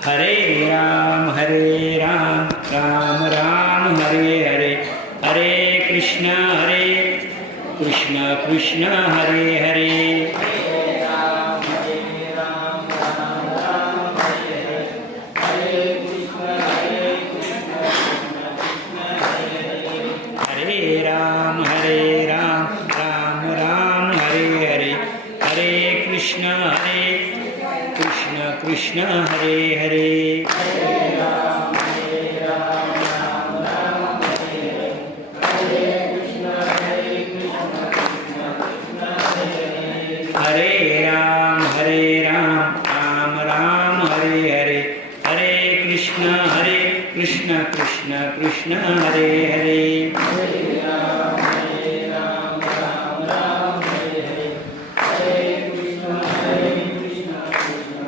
हरे राम राम राम हरे हरे, हरे कृष्ण कृष्ण हरे हरे। हरे राम राम राम हरे हरे, हरे कृष्ण कृष्ण हरे हरे। हरे राम राम राम हरे हरे, हरे कृष्ण कृष्ण हरे हरे। हरे राम राम राम हरे हरे, हरे कृष्ण कृष्ण हरे हरे। हरे राम राम हरे हरे, हरे कृष्ण कृष्ण हरे हरे। हरे राम राम राम हरे हरे, हरे कृष्ण कृष्ण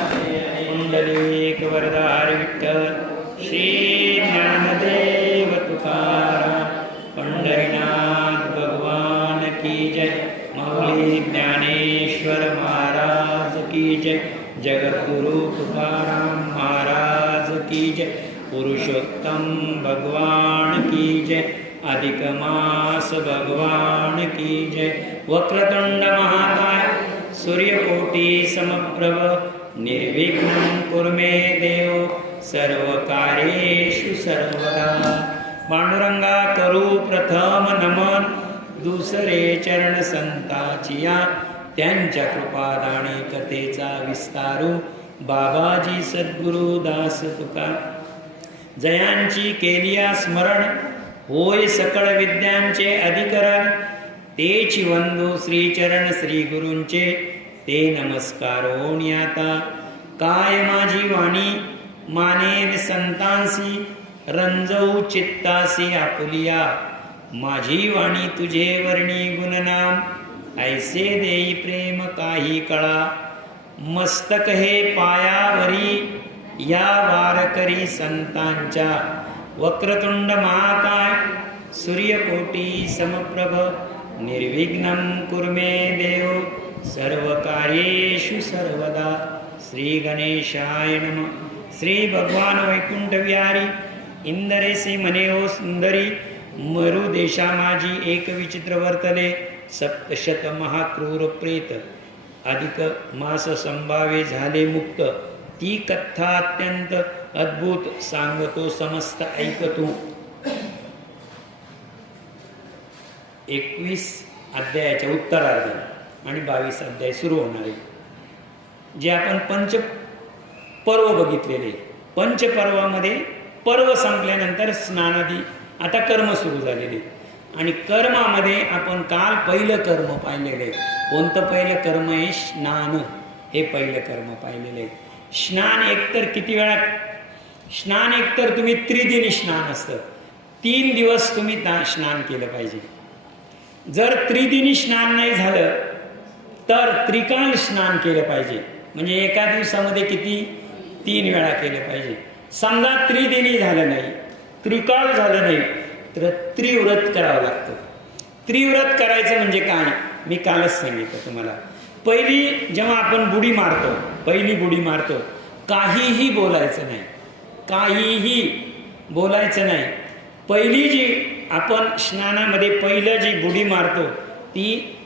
हरे हरे। पुंडलिक वरदारी विठ्ठल श्री ज्ञानदेव तुकाराम, पंढरीनाथ भगवान की जय, माऊली ज्ञानेश्वर महाराज की जय, जगद्गुरु तुकाराम महाराज की जय, पुरुषोत्तम भगवान की जय, अधिक मास भगवान की जय। वक्रतुंड महाकाय सूर्यकोटि समप्रभ, निर्विघ्नं कुरु मे देव सर्वकार्येषु सर्वदा। पांडुरंगा करू प्रथम नमन, दुसरे चरण संताचिया, त्यांच्या कृपादानी कथेचा विस्तारू, बाबाजी सद्गुरु दास तुका। जयांची केलिया स्मरण, होय सकळ विद्यांचे अधिकरण, तेची वंदू श्रीचरण श्री गुरूंचे, ते नमस्कारोणी आता। काय माझी वाणी मानेन संतांसी, रंजवू चित्तासी आपुलिया, माझी वाणी तुझे वर्णी गुणनाम, ऐसे देई प्रेम काही कळा। मस्तक हे पायावरी या वारकरी संतांच्या, वक्रतुंड महाकाय सूर्यकोटि समप्रभ, निर्विघ्नं कुरु मे देव सर्वकार्येषु सर्वदा। श्री गणेशाय नमः। श्री भगवान वैकुंठ विहारी, इंदरेसी म्हणे ओ सुंदरी, मरु देशा माझी एक विचित्र वर्तले, सप्तशत महाक्रूर प्रेत, अधिक मास संभावे झाले मुक्त, ती कथा अत्यंत अद्भुत सांगतो समस्त ऐकतो। 21 अध्यायाच्या उत्तरार्ध आणि 22 अध्याय सुरू होणार आहे, जे आपण पंचपर्व बघितलेले। पंचपर्वामध्ये पर्व संपल्यानंतर स्नानादी, आता कर्म सुरू झालेले, आणि कर्मामध्ये आपण काल पहिलं कर्म पाहिलेलं आहे। कोणतं पहिलं कर्म आहे? स्नान, हे पहिलं कर्म पाहिलेलं आहे। स्नान एकतर किती वेळा? स्नान एकतर तुम्ही त्रिदिनी स्नान असतं, 3 दिवस तुम्ही स्नान केलं पाहिजे। जर त्रिदिनी स्नान नाही झालं तर त्रिकाल स्नान केलं पाहिजे, म्हणजे एका दिवसामध्ये किती? 3 वेळा केलं पाहिजे। समजा त्रिदिनी झालं नाही, त्रिकाल झालं नाही, तर त्रिव्रत करावं लागतं। त्रिव्रत करायचं म्हणजे काय? मी कालच सांगितलं तुम्हाला। पहिली जेव्हा आपण बुडी मारतो, पहिली बुडी मारतो, काहीही बोलायचं नाही, काहीही बोलायचं नाही। पहिली जी आपण स्नानामध्ये पहिलं जी बुडी मारतो ती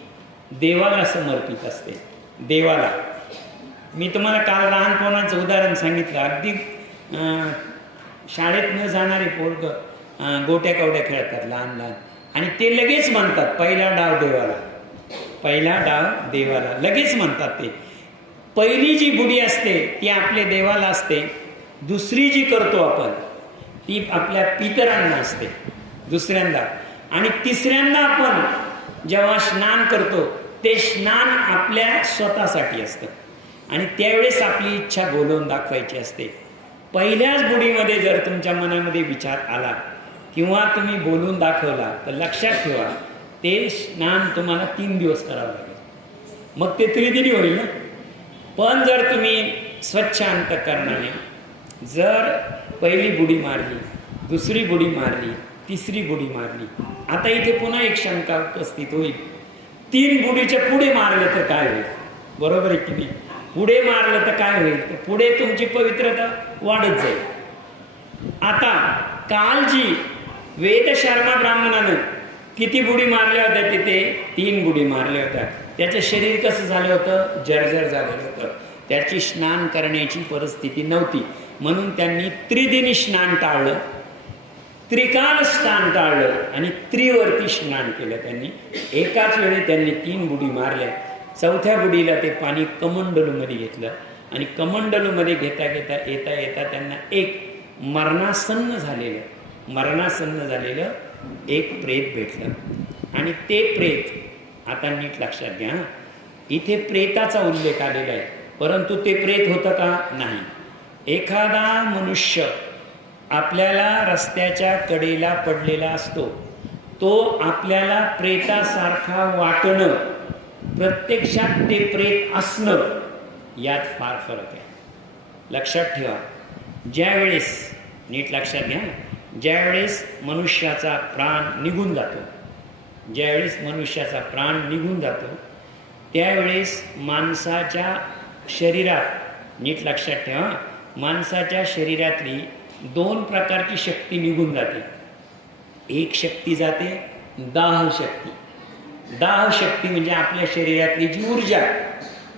देवाला समर्पित असते, देवाला। मी तुम्हाला काल लहानपणाचं उदाहरण सांगितलं। अगदी शाळेत न जाणारे पोरग गोट्या कवड्या खेळतात लहान लहान, आणि ते लगेच म्हणतात पहिला डाव देवाला, पहिला डाव देवाला, लगेच म्हणतात ते। पहिली जी बुडी असते ती आपल्या देवाला असते, दुसरी जी करतो आपण ती आपल्या पितरांना असते दुसऱ्यांदा, आणि तिसऱ्यांदा आपण जेव्हा स्नान करतो ते स्नान आपल्या स्वतःसाठी असतं, आणि त्यावेळेस आपली इच्छा बोलवून दाखवायची असते। पहिल्याच बुडीमध्ये जर तुमच्या मनामध्ये विचार आला किंवा तुम्ही बोलून दाखवला तर लक्षात ठेवा, ते स्नान तुम्हाला 3 दिवस करावं लागेल, मग ते त्रिदिनी होईल ना। पण जर तुम्ही स्वच्छ अंतःकरणाने जर पहिली बुडी मारली, दुसरी बुडी मारली, तिसरी बुडी मारली, आता इथे पुन्हा एक शंका उपस्थित होईल, 3 बुडीच्या पुढे मारले तर काय होईल? बरोबर आहे की नाही? पुढे मारलं तर काय होईल, तर पुढे तुमची पवित्रता वाढत जाईल. आता काल जी वेदशर्मा ब्राह्मणानं किती बुडी मारल्या होत्या, तिथे 3 बुडी मारल्या होत्या. त्याचं शरीर कसं झालं होतं, जर्जर झालेलं होतं. त्याची स्नान करण्याची परिस्थिती नव्हती, म्हणून त्यांनी त्रिदिनी स्नान टाळलं, त्रिकाल स्नान टाळलं आणि त्रिवर्ती स्नान केलं. त्यांनी एकाच वेळी त्यांनी 3 बुडी मारल्या. 4थ्या बुडीला ते पाणी कमंडलूमध्ये घेतलं आणि कमंडलूमध्ये घेता येता त्यांना एक मरणासन्न झालेलं एक प्रेत भेटलं. आणि ते प्रेत, आता नीट लक्षात घ्या, इथे प्रेताचा उल्लेख आलेला आहे, परंतु ते प्रेत होतं का, नाही. एखादा मनुष्य आपल्याला रस्त्याच्या कडेला पडलेला असतो, तो आपल्याला प्रेतासारखा वाटणं, प्रत्यक्षात ते प्रेत असणं, यात फार फरक आहे. लक्षात ठेवा. ज्यावेळेस, नीट लक्षात घ्या, ज्यावेळेस मनुष्याचा प्राण निघून जातो, त्यावेळेस माणसाच्या शरीरात, नीट लक्षात ठेवा, माणसाच्या शरीरातली 2 प्रकारची शक्ती निघून जाते. एक शक्ती जाते दाह शक्ती. दाह शक्ती म्हणजे आपल्या शरीरातली जी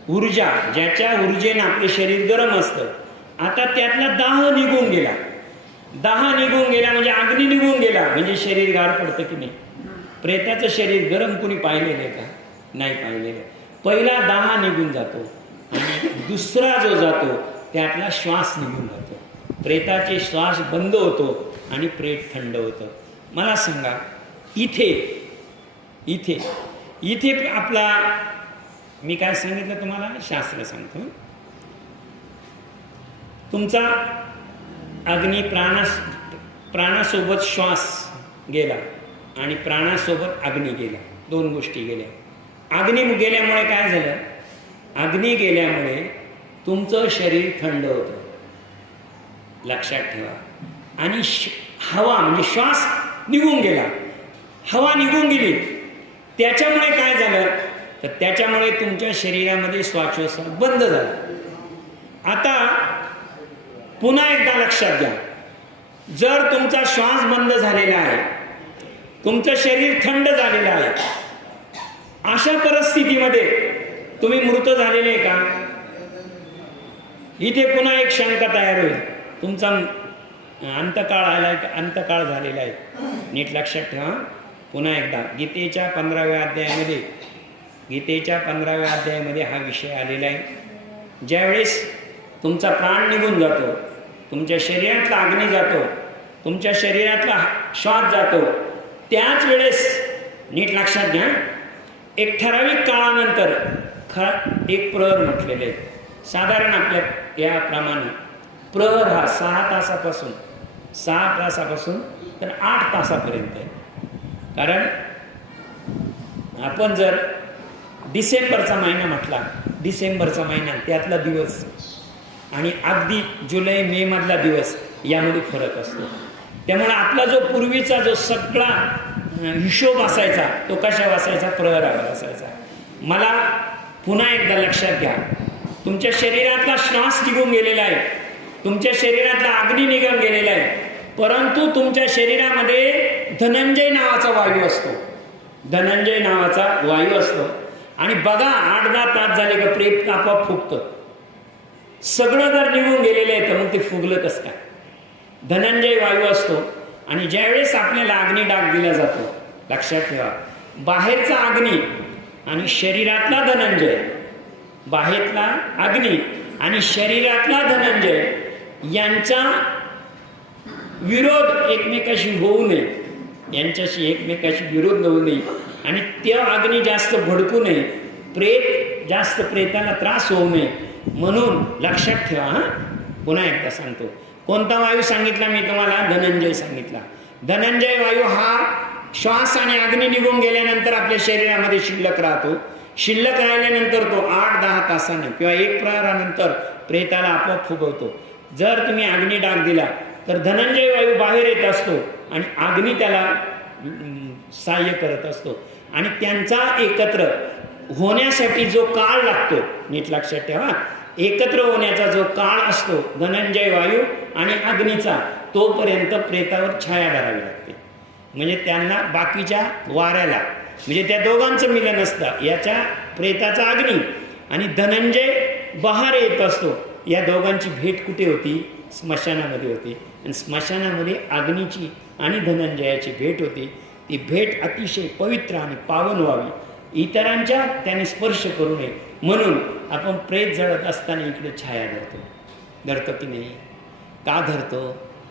ऊर्जा, ज्याच्या ऊर्जेनं आपले शरीर गरम असतं. आता त्यातला दाह निघून गेला म्हणजे अग्नी निघून गेला, म्हणजे शरीर गार पडतं की नाही. प्रेताचं शरीर गरम कुणी पाहिलेलं आहे का, नाही पाहिलेलं. पहिला दाह निघून जातो आणि दुसरा जो जातो त्यातला श्वास निघून जातो. प्रेताचे श्वास बंद होतो आणि प्रेत थंड होतं. मला सांगा, इथे आपला, मी काय सांगितलं तुम्हाला, शास्त्र सांगतो. तुमचा अग्नी प्राणासोबत श्वास गेला आणि प्राणासोबत अग्नी गेला, 2 गोष्टी गेल्या. अग्नी गेल्यामुळे काय झालं, अग्नी गेल्यामुळे तुमचं शरीर थंड होतं, लक्षात ठेवा. आणि हवा म्हणजे श्वास निघून गेला, हवा निघून गेली, त्याच्यामुळे काय झालं, तर त्याच्यामुळे तुमच्या शरीरामध्ये श्वासोच्छ्वास बंद झाला. आता पुन्हा एकदा लक्षात घ्या, जर तुमचा श्वास बंद झालेला आहे, तुमचं शरीर थंड झालेलं आहे, अशा परिस्थितीमध्ये तुम्ही मृत झालेले आहे का. इथे पुन्हा एक शंका तयार होईल, तुमचा अंतकाळ आलाय का, अंतकाळ झालेला आहे. नीट लक्षात ठेवा. पुन्हा एकदा गीतेच्या 15व्या अध्यायामध्ये हा विषय आलेला आहे. ज्यावेळेस तुमचा प्राण निघून जातो, तुमच्या शरीरातला अग्नी जातो, तुमच्या शरीरातला श्वास जातो, त्याच वेळेस नीट लक्षात घ्या, एक ठराविक काळानंतर एक प्रहर म्हटलेले आहे. साधारण आपल्या याप्रमाणे प्रहर हा 6 तासापासून तर 8 तासापर्यंत आहे. कारण आपण जर डिसेंबरचा महिना म्हटला, डिसेंबरचा महिना त्यातला दिवस आणि अगदी जुलै मे मधला दिवस यामध्ये फरक असतो. त्यामुळे आपला जो पूर्वीचा जो सगळा हिशोब असायचा तो कशा असायचा, प्रहरावर असायचा. मला पुन्हा एकदा लक्षात घ्या, तुमच्या शरीरातला श्वास निघून गेलेला आहे, तुमच्या शरीरातला अग्नी निघून गेलेला आहे, परंतु तुमच्या शरीरामध्ये धनंजय नावाचा वायू असतो. आणि बघा 8-10 तास झाले का प्रेत आपोआप फुगतं. सगळं जर निघून गेलेलं आहे तर मग ते फुगलं कसं काय. धनंजय वायू असतो आणि ज्यावेळेस आपल्याला अग्निडाग दिला जातो, लक्षात ठेवा, बाहेरचा अग्नी आणि शरीरातला धनंजय, बाहेरला अग्नी आणि शरीरातला धनंजय यांचा विरोध एकमेकाशी होऊ नये, विरोध होऊ नये आणि त्या अग्नी जास्त भडकू नये, प्रेताला त्रास होऊ नये, म्हणून लक्षात ठेवा. पुन्हा एकदा सांगतो, कोणता वायू सांगितला मी तुम्हाला, धनंजय सांगितला. धनंजय वायू हा श्वास आणि अग्नी निघून गेल्यानंतर आपल्या शरीरामध्ये शिल्लक राहतो. शिल्लक राहिल्यानंतर तो 8-10 तासाने किंवा 1 प्रहरानंतर प्रेताला आपोआप फुगवतो. जर तुम्ही अग्निडाग दिला तर धनंजय वायू बाहेर येत असतो आणि अग्नी त्याला सहाय्य करत असतो आणि त्यांचा एकत्र होण्यासाठी जो काळ लागतो, नीट लक्षात ठेवा, एकत्र होण्याचा जो काळ असतो धनंजय वायू आणि अग्नीचा, तोपर्यंत प्रेतावर छाया धरावी लागते. म्हणजे त्यांना बाकीच्या वाऱ्याला, म्हणजे त्या दोघांचं मिलन असतं, याच्या प्रेताचा अग्नी आणि धनंजय बाहेर येत असतो. या दोघांची भेट कुठे होती? स्मशानामध्ये होती. आणि स्मशानामध्ये अग्नीची आणि धनंजयाची भेट होती. ती भेट अतिशय पवित्र आणि पावन व्हावी, इतरांच्या त्याने स्पर्श करू नये म्हणून आपण प्रेत जळत असताना इकडे छाया धरतो की नाही? का धरतो?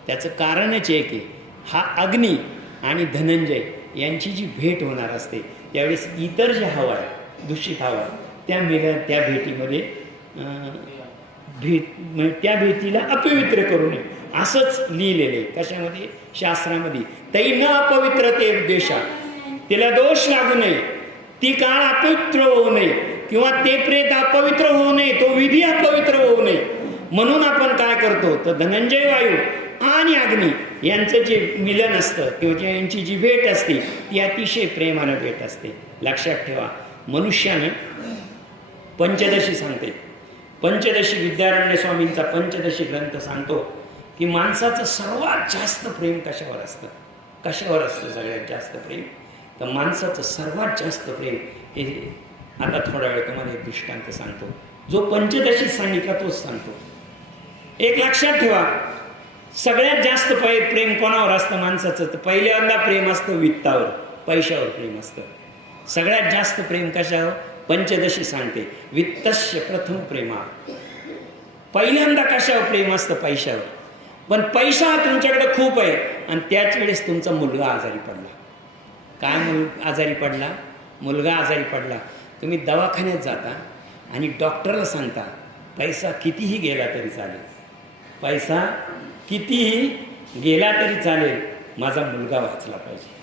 त्याचं कारणच एक आहे. हा अग्नी आणि धनंजय यांची जी भेट होणार असते त्यावेळेस इतर जे हवा आहे, दूषित हवा, त्या भेटीमध्ये त्या भेटीला अपवित्र करू नये असंच लिहिलेलं आहे. कशामध्ये? शास्त्रामध्ये. तै न अपवित्र ते उद्देशा, तिला दोष लागू नये, ती काळ अपवित्र होऊ नये किंवा ते प्रेत अपवित्र होऊ नये, तो विधी अपवित्र होऊ नये म्हणून आपण काय करतो? तर धनंजय वायू आणि अग्नी यांचं जे मिलन असतं किंवा यांची जी भेट असते ती अतिशय प्रेमानं भेट असते. लक्षात ठेवा, मनुष्याने पंचदशी सांगते, पंचदशी विद्यारण्य स्वामींचा पंचदशी ग्रंथ सांगतो की माणसाचं सर्वात जास्त प्रेम कशावर असतं? कशावर असतं सगळ्यात जास्त प्रेम? तर माणसाचं सर्वात जास्त प्रेम हे, आता थोडा वेळ तुम्हाला एक दृष्टांत सांगतो. जो पंचदशी सांगितला तोच सांगतो. एक लक्षात ठेवा, सगळ्यात जास्त प्रेम कोणावर असतं माणसाचं? तर पहिल्यांदा प्रेम असतं वित्तावर, पैशावर प्रेम असतं. सगळ्यात जास्त प्रेम कशावर? पंचदशी सांगते वित्तस्य प्रथम प्रेमा. पहिल्यांदा कशावर प्रेम असतं? पैशावर. पण पैसा तुमच्याकडे खूप आहे आणि त्याच वेळेस तुमचा मुलगा आजारी पडला. काय आजारी पडला? मुलगा आजारी पडला. तुम्ही दवाखान्यात जाता आणि डॉक्टरला सांगता पैसा कितीही गेला तरी चालेल, पैसा कितीही गेला तरी चालेल, माझा मुलगा वाचला पाहिजे.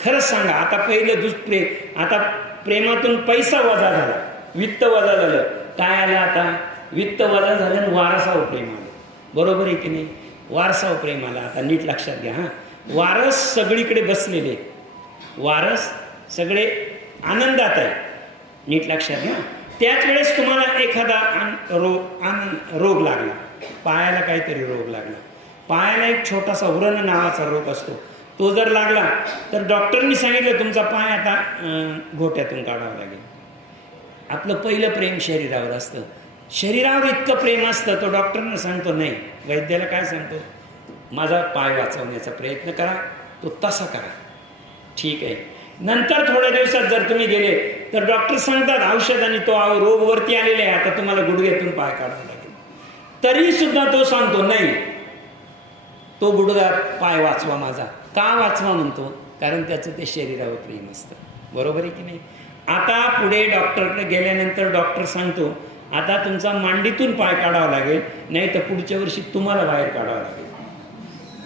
खरंच सांगा, आता पहिलं आता प्रेमातून पैसा वजा झाला, वित्त वजा झालं, काय आलं आता? वित्त वजा झालं आणि वारसावर प्रेम आलं. बरोबर आहे की नाही? वारसावर प्रेम आलं. आता नीट लक्षात घ्या. वारस सगळीकडे बसलेले, वारस सगळे आनंदात आहे. नीट लक्षात घ्या. त्याच वेळेस तुम्हाला एखादा रोग लागला, पायाला काहीतरी रोग लागला, पायाला एक छोटासा व्रण नावाचा रोग असतो, तो जर लागला तर डॉक्टरनी सांगितलं तुमचा पाय आता घोट्यातून काढावा लागेल. आपलं पहिलं प्रेम शरीरावर असतं. शरीरावर इतकं प्रेम असतं, तो डॉक्टरनं सांगतो नाही, वैद्याला काय सांगतो? माझा पाय वाचवण्याचा प्रयत्न करा, तो तसा करा. ठीक आहे. नंतर थोड्या दिवसात जर तुम्ही गेले तर डॉक्टर सांगतात औषधाने तो रोग वरती आलेला आहे, आता तुम्हाला गुडघ्यातून पाय काढावा लागेल. तरी सुद्धा तो सांगतो नाही, तो गुडघा पाय वाचवा माझा. का वाचवा म्हणतो? कारण त्याचं ते शरीरावर प्रेम असतं. बरोबर आहे की नाही? आता पुढे डॉक्टरकडे गेल्यानंतर डॉक्टर सांगतो आता तुमचा मांडीतून पाय काढावा लागेल, नाही तर पुढच्या वर्षी तुम्हाला बाहेर काढावा लागेल.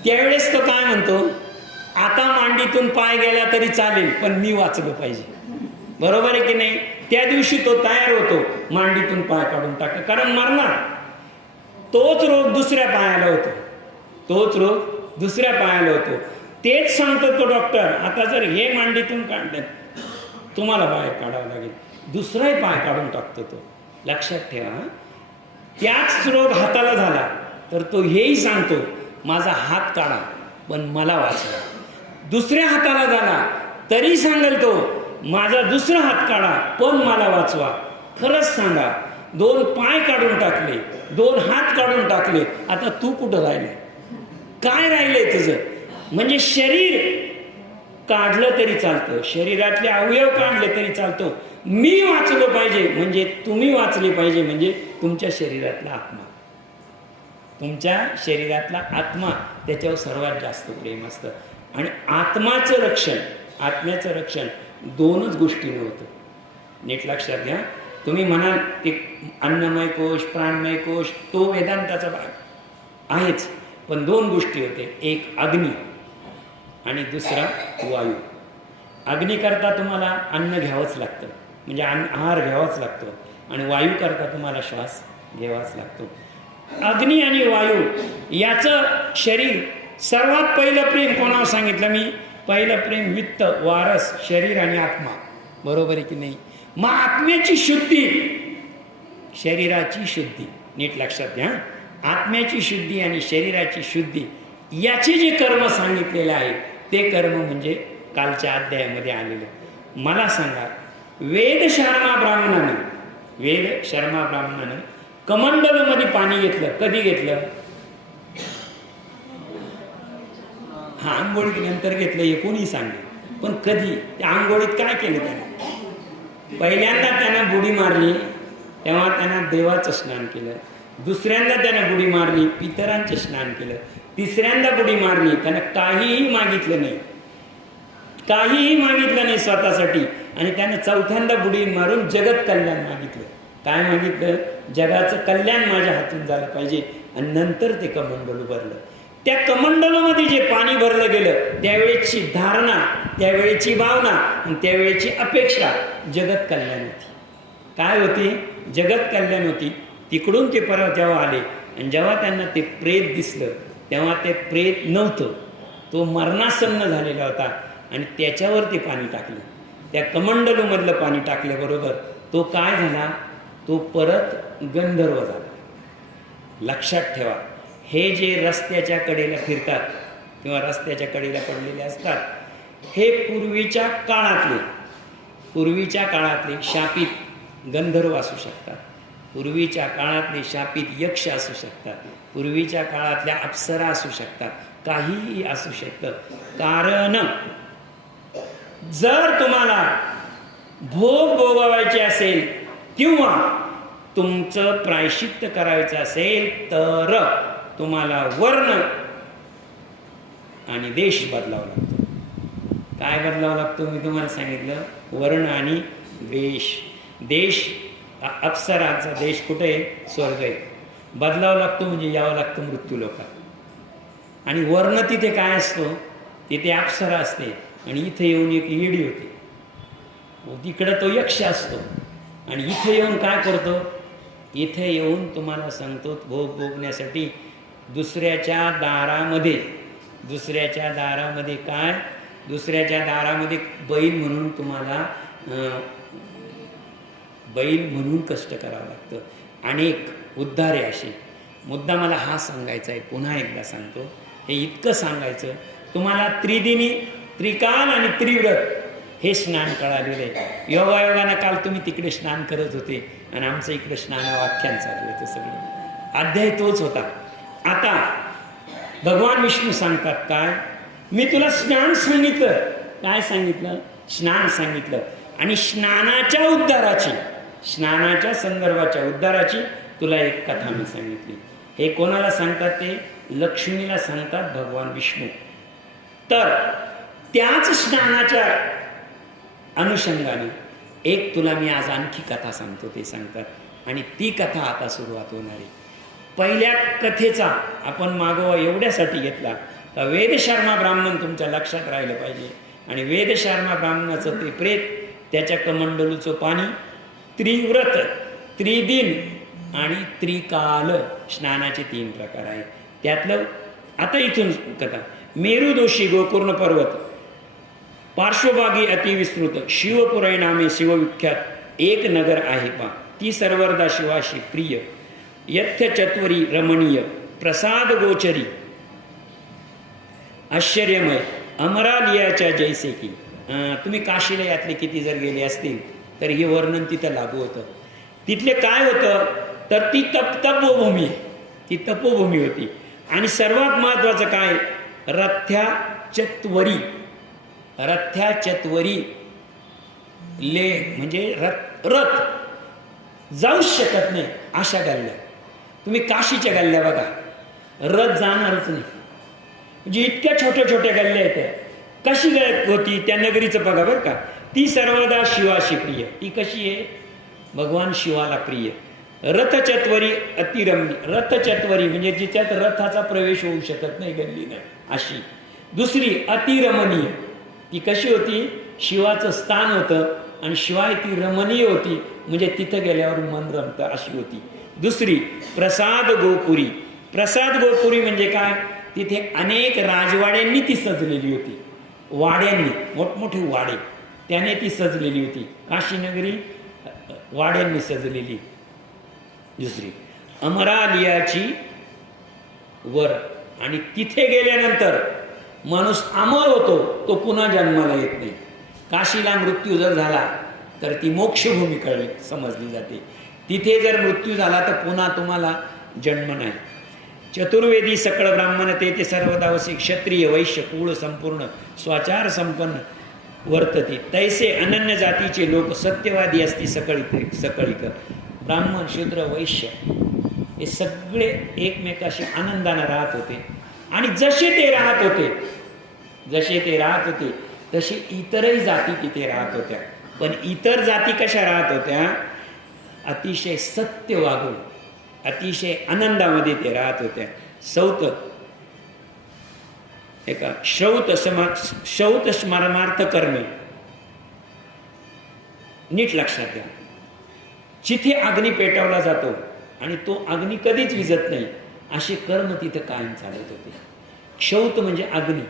त्यावेळेस तो काय म्हणतो? आता मांडीतून पाय गेला तरी चालेल, पण मी वाचलो पाहिजे. बरोबर आहे की नाही? त्या दिवशी तो तयार होतो मांडीतून पाय काढून टाक, कारण मरणार. तोच रोग दुसऱ्या पायाला होतो, तोच रोग दुसऱ्या पायाला होतो. तेच सांगतो तो डॉक्टर, आता जर हे मांडीतून काढलं तुम्हाला बाहेर काढावं लागेल, दुसराही पाय काढून टाकतो तो. लक्षात ठेवा. त्याच रोग हाताला झाला तर तो हेही सांगतो माझा हात काढा पण मला वाचवा. दुसऱ्या हाताला झाला तरी सांगेल तो माझा दुसरा हात काढा पण मला वाचवा. खरंच सांगा, 2 पाय काढून टाकले, 2 हात काढून टाकले, आता तू कुठं राहिले? काय राहिलंय तुझं? म्हणजे शरीर काढलं तरी चालतं, शरीरातले अवयव काढले तरी चालतं, मी वाचलो पाहिजे म्हणजे तुम्ही वाचले पाहिजे. म्हणजे तुमच्या शरीरातला आत्मा, तुमच्या शरीरातला आत्मा, त्याच्यावर सर्वात जास्त प्रेम असतं. आणि आत्माचं रक्षण, आत्म्याचं रक्षण 2च गोष्टीने होतं. नीट लक्षात घ्या. तुम्ही म्हणाल ते अन्नमय कोश, प्राणमय कोश, तो वेदांताचा भाग आहेच, पण 2 गोष्टी होते, एक अग्नी आणि दुसरा वायू. अग्नी करता तुम्हाला अन्न घ्यावंच लागतं, म्हणजे आहार घ्यावाच लागतो, आणि वायू करता तुम्हाला श्वास घ्यावाच लागतो. अग्नी आणि वायू याचं शरीर. सर्वात पहिलं प्रेम कोणावर सांगितलं मी? पहिलं प्रेम वित्त, वारस, शरीर आणि आत्मा. बरोबर आहे की नाही? मग आत्म्याची शुद्धी शरीराची शुद्धी, नीट लक्षात घ्या, आत्म्याची शुद्धी आणि शरीराची शुद्धी याचे जे कर्म सांगितलेले आहे ते कर्म म्हणजे कालच्या अध्यायामध्ये आलेलं. मला सांगा, वेद शर्मा ब्राह्मणानं कमंडलूमध्ये पाणी घेतलं, कधी घेतलं? हा, आंघोळीत नंतर घेतलं हे कोणी सांगे, पण कधी? त्या आंघोळीत काय केलं त्याने? पहिल्यांदा त्यानं बुडी मारली तेव्हा त्यानं देवाचं स्नान केलं, दुसऱ्यांदा त्यानं बुडी मारली पितरांचं स्नान केलं, तिसऱ्यांदा बुडी मारली त्यानं काहीही मागितलं नाही स्वतःसाठी, आणि त्यानं चौथ्यांदा बुडी मारून जगत कल्याण मागितलं. काय मागितलं? जगाचं कल्याण माझ्या हातून झालं पाहिजे. आणि नंतर ते कमंडलू भरलं. त्या कमंडलूमध्ये जे पाणी भरलं गेलं त्यावेळेची धारणा, त्यावेळेची भावना आणि त्यावेळेची अपेक्षा जगत कल्याण होती. काय होती? जगत कल्याण होती. तिकडून ते परत जेव्हा आले आणि जेव्हा त्यांना ते प्रेत दिसलं तेव्हा ते प्रेत नव्हतं, तो मरणासन्न झालेला होता आणि त्याच्यावर ते पाणी टाकलं. त्या कमंडलूमधलं पाणी टाकल्याबरोबर तो काय झाला? तो परत गंधर्व झाला. लक्षात ठेवा, हे जे रस्त्याच्या कडेला फिरतात किंवा रस्त्याच्या कडेला पडलेले असतात हे पूर्वीच्या काळातले शापित गंधर्व असू शकतात, पूर्वीच्या काळातले शापित यक्ष असू शकतात, पूर्वीच्या काळातल्या अप्सरा असू शकतात, काहीही असू शकतं. कारण जर तुम्हाला भोग भोगवायचे असेल किंवा तुमचं प्रायश्चित्त करायचं असेल तर तुम्हाला वर्ण आणि देश बदलावा लागतो. काय बदलावा लागतो? मी तुम्हाला सांगितलं, वर्ण आणि देश. देश अप्सरांचा देश कुठे आहे? स्वर्ग आहे. बदलावा लागतो म्हणजे यावं लागतं मृत्यू लोकात. आणि वर्ण तिथे काय असतो? तिथे अप्सरा असते आणि इथे येऊन एक येडी होती, तिकडं तो यक्ष असतो. आणि इथे येऊन काय करतो? इथे येऊन तुम्हाला सांगतो भोग भोगण्यासाठी दुसऱ्याच्या दारामध्ये काय? दुसऱ्याच्या दारामध्ये बैल म्हणून तुम्हाला बैल म्हणून कष्ट करावं लागतं. अनेक उद्धारे असे. मुद्दा मला हा सांगायचा आहे, पुन्हा एकदा सांगतो, हे इतकं सांगायचं तुम्हाला, त्रिदिनी त्रिकाल आणि त्रिव्रत हे स्नान कळालेलं आहे. योगायोगानं काल तुम्ही तिकडे स्नान करत होते आणि आमचं इकडे स्नानावाख्यान चालू होतं. सगळं अध्याय तोच होता. आता भगवान विष्णू सांगतात काय? मी तुला स्नान सांगितलं. काय सांगितलं? स्नान सांगितलं. आणि स्नानाच्या उद्धाराची, स्नानाच्या संदर्भाच्या उद्धाराची तुला एक कथा मी सांगितली. हे कोणाला सांगतात? ते लक्ष्मीला सांगतात भगवान विष्णू. तर त्याच स्नानाच्या अनुषंगाने एक तुला मी आज आणखी कथा सांगतो, ते सांगतात. आणि ती कथा आता सुरुवात होणार आहे. पहिल्या कथेचा आपण मागोवा एवढ्यासाठी घेतला का वेदशर्मा ब्राह्मण तुमच्या लक्षात राहिलं पाहिजे. आणि वेदशर्मा ब्राह्मणाचं ते प्रेत, त्याच्या कमंडलूचं पाणी, त्रिव्रत, त्रिदिन आणि त्रिकाल स्नानाचे 3 प्रकार आहेत. त्यातलं आता इथून कथा. मेरुदोषी गोकर्ण पर्वत, पार्श्वभागी अतिविस्तृत, शिवपुराई नामे शिवविख्यात एक नगर आहे पा. ती सर्वदा शिवाशी प्रिय, यथ्य चत्वरी रमणीय, प्रसाद गोचरी, आश्चर्यमय, अमरालियाच्या जैसे की. तुम्ही काशीला यातले किती जर गेले असतील तर हे वर्णन तिथं लागू होतं. तिथले काय होतं तर ती तपोभूमी आहे, ती तपोभूमी होती. आणि सर्वात महत्त्वाचं काय? रथ्याचत्वरी ले म्हणजे रथ जाऊच शकत नाही अशा गल्ल्या. तुम्ही काशीच्या गल्ल्या बघा, रथ जाणारच नाही. म्हणजे इतक्या छोट्या छोट्या गल्ल्या आहेत. कशी होती त्या नगरीचं बघा बरं का. ती सर्वदा शिवाशी प्रिय. ती कशी आहे? भगवान शिवाला प्रिय. रथचत्वरी अतिरमणी, रथचत्वरी म्हणजे जिच्यात रथाचा प्रवेश होऊ शकत नाही गल्लीनं अशी. दुसरी अतिरमणीय, ती कशी होती? शिवाचं स्थान होतं आणि शिवाय ती रमणीय होती, म्हणजे तिथं गेल्यावर मन रमतं अशी होती. दुसरी प्रसाद गोपुरी. प्रसाद गोपुरी म्हणजे काय? तिथे अनेक राजवाड्यांनी ती सजलेली होती. वाड्यांनी, मोठमोठे वाडे, त्याने ती सजलेली होती. काशी नगरी वाड्यांनी सजलेली. दुसरी अमरालियाची वर, आणि तिथे गेल्यानंतर माणूस अमर होतो, तो पुन्हा जन्माला येत नाही. काशीला मृत्यू जर झाला तर ती मोक्षभूमी कळली समजली जाते. तिथे जर मृत्यू झाला तर पुन्हा तुम्हाला जन्म नाही. चतुर्वेदी सकळ ब्राह्मण ते सर्वदावसी क्षत्रिय वैश्य कुळ संपूर्ण स्वाचार संपन्न वर्तती तैसे अनन्य जातीचे लोक सत्यवादी असती सकळीक. ब्राह्मण शूद्र वैश्य हे सगळे एकमेकाशी आनंदाने राहत होते. आणि जसे ते राहत होते तसे इतरही जाती तिथे राहत होत्या. पण इतर जाती कशा राहत होत्या? अतिशय सत्य वागून अतिशय आनंदामध्ये ते राहत होत्या. शौत स्मरणार्थ कर्मे, नीट लक्षात घ्या. जिथे अग्नी पेटवला जातो आणि तो अग्नी कधीच विझत नाही असे कर्म तिथे कायम चालत होते. क्षौत म्हणजे अग्नी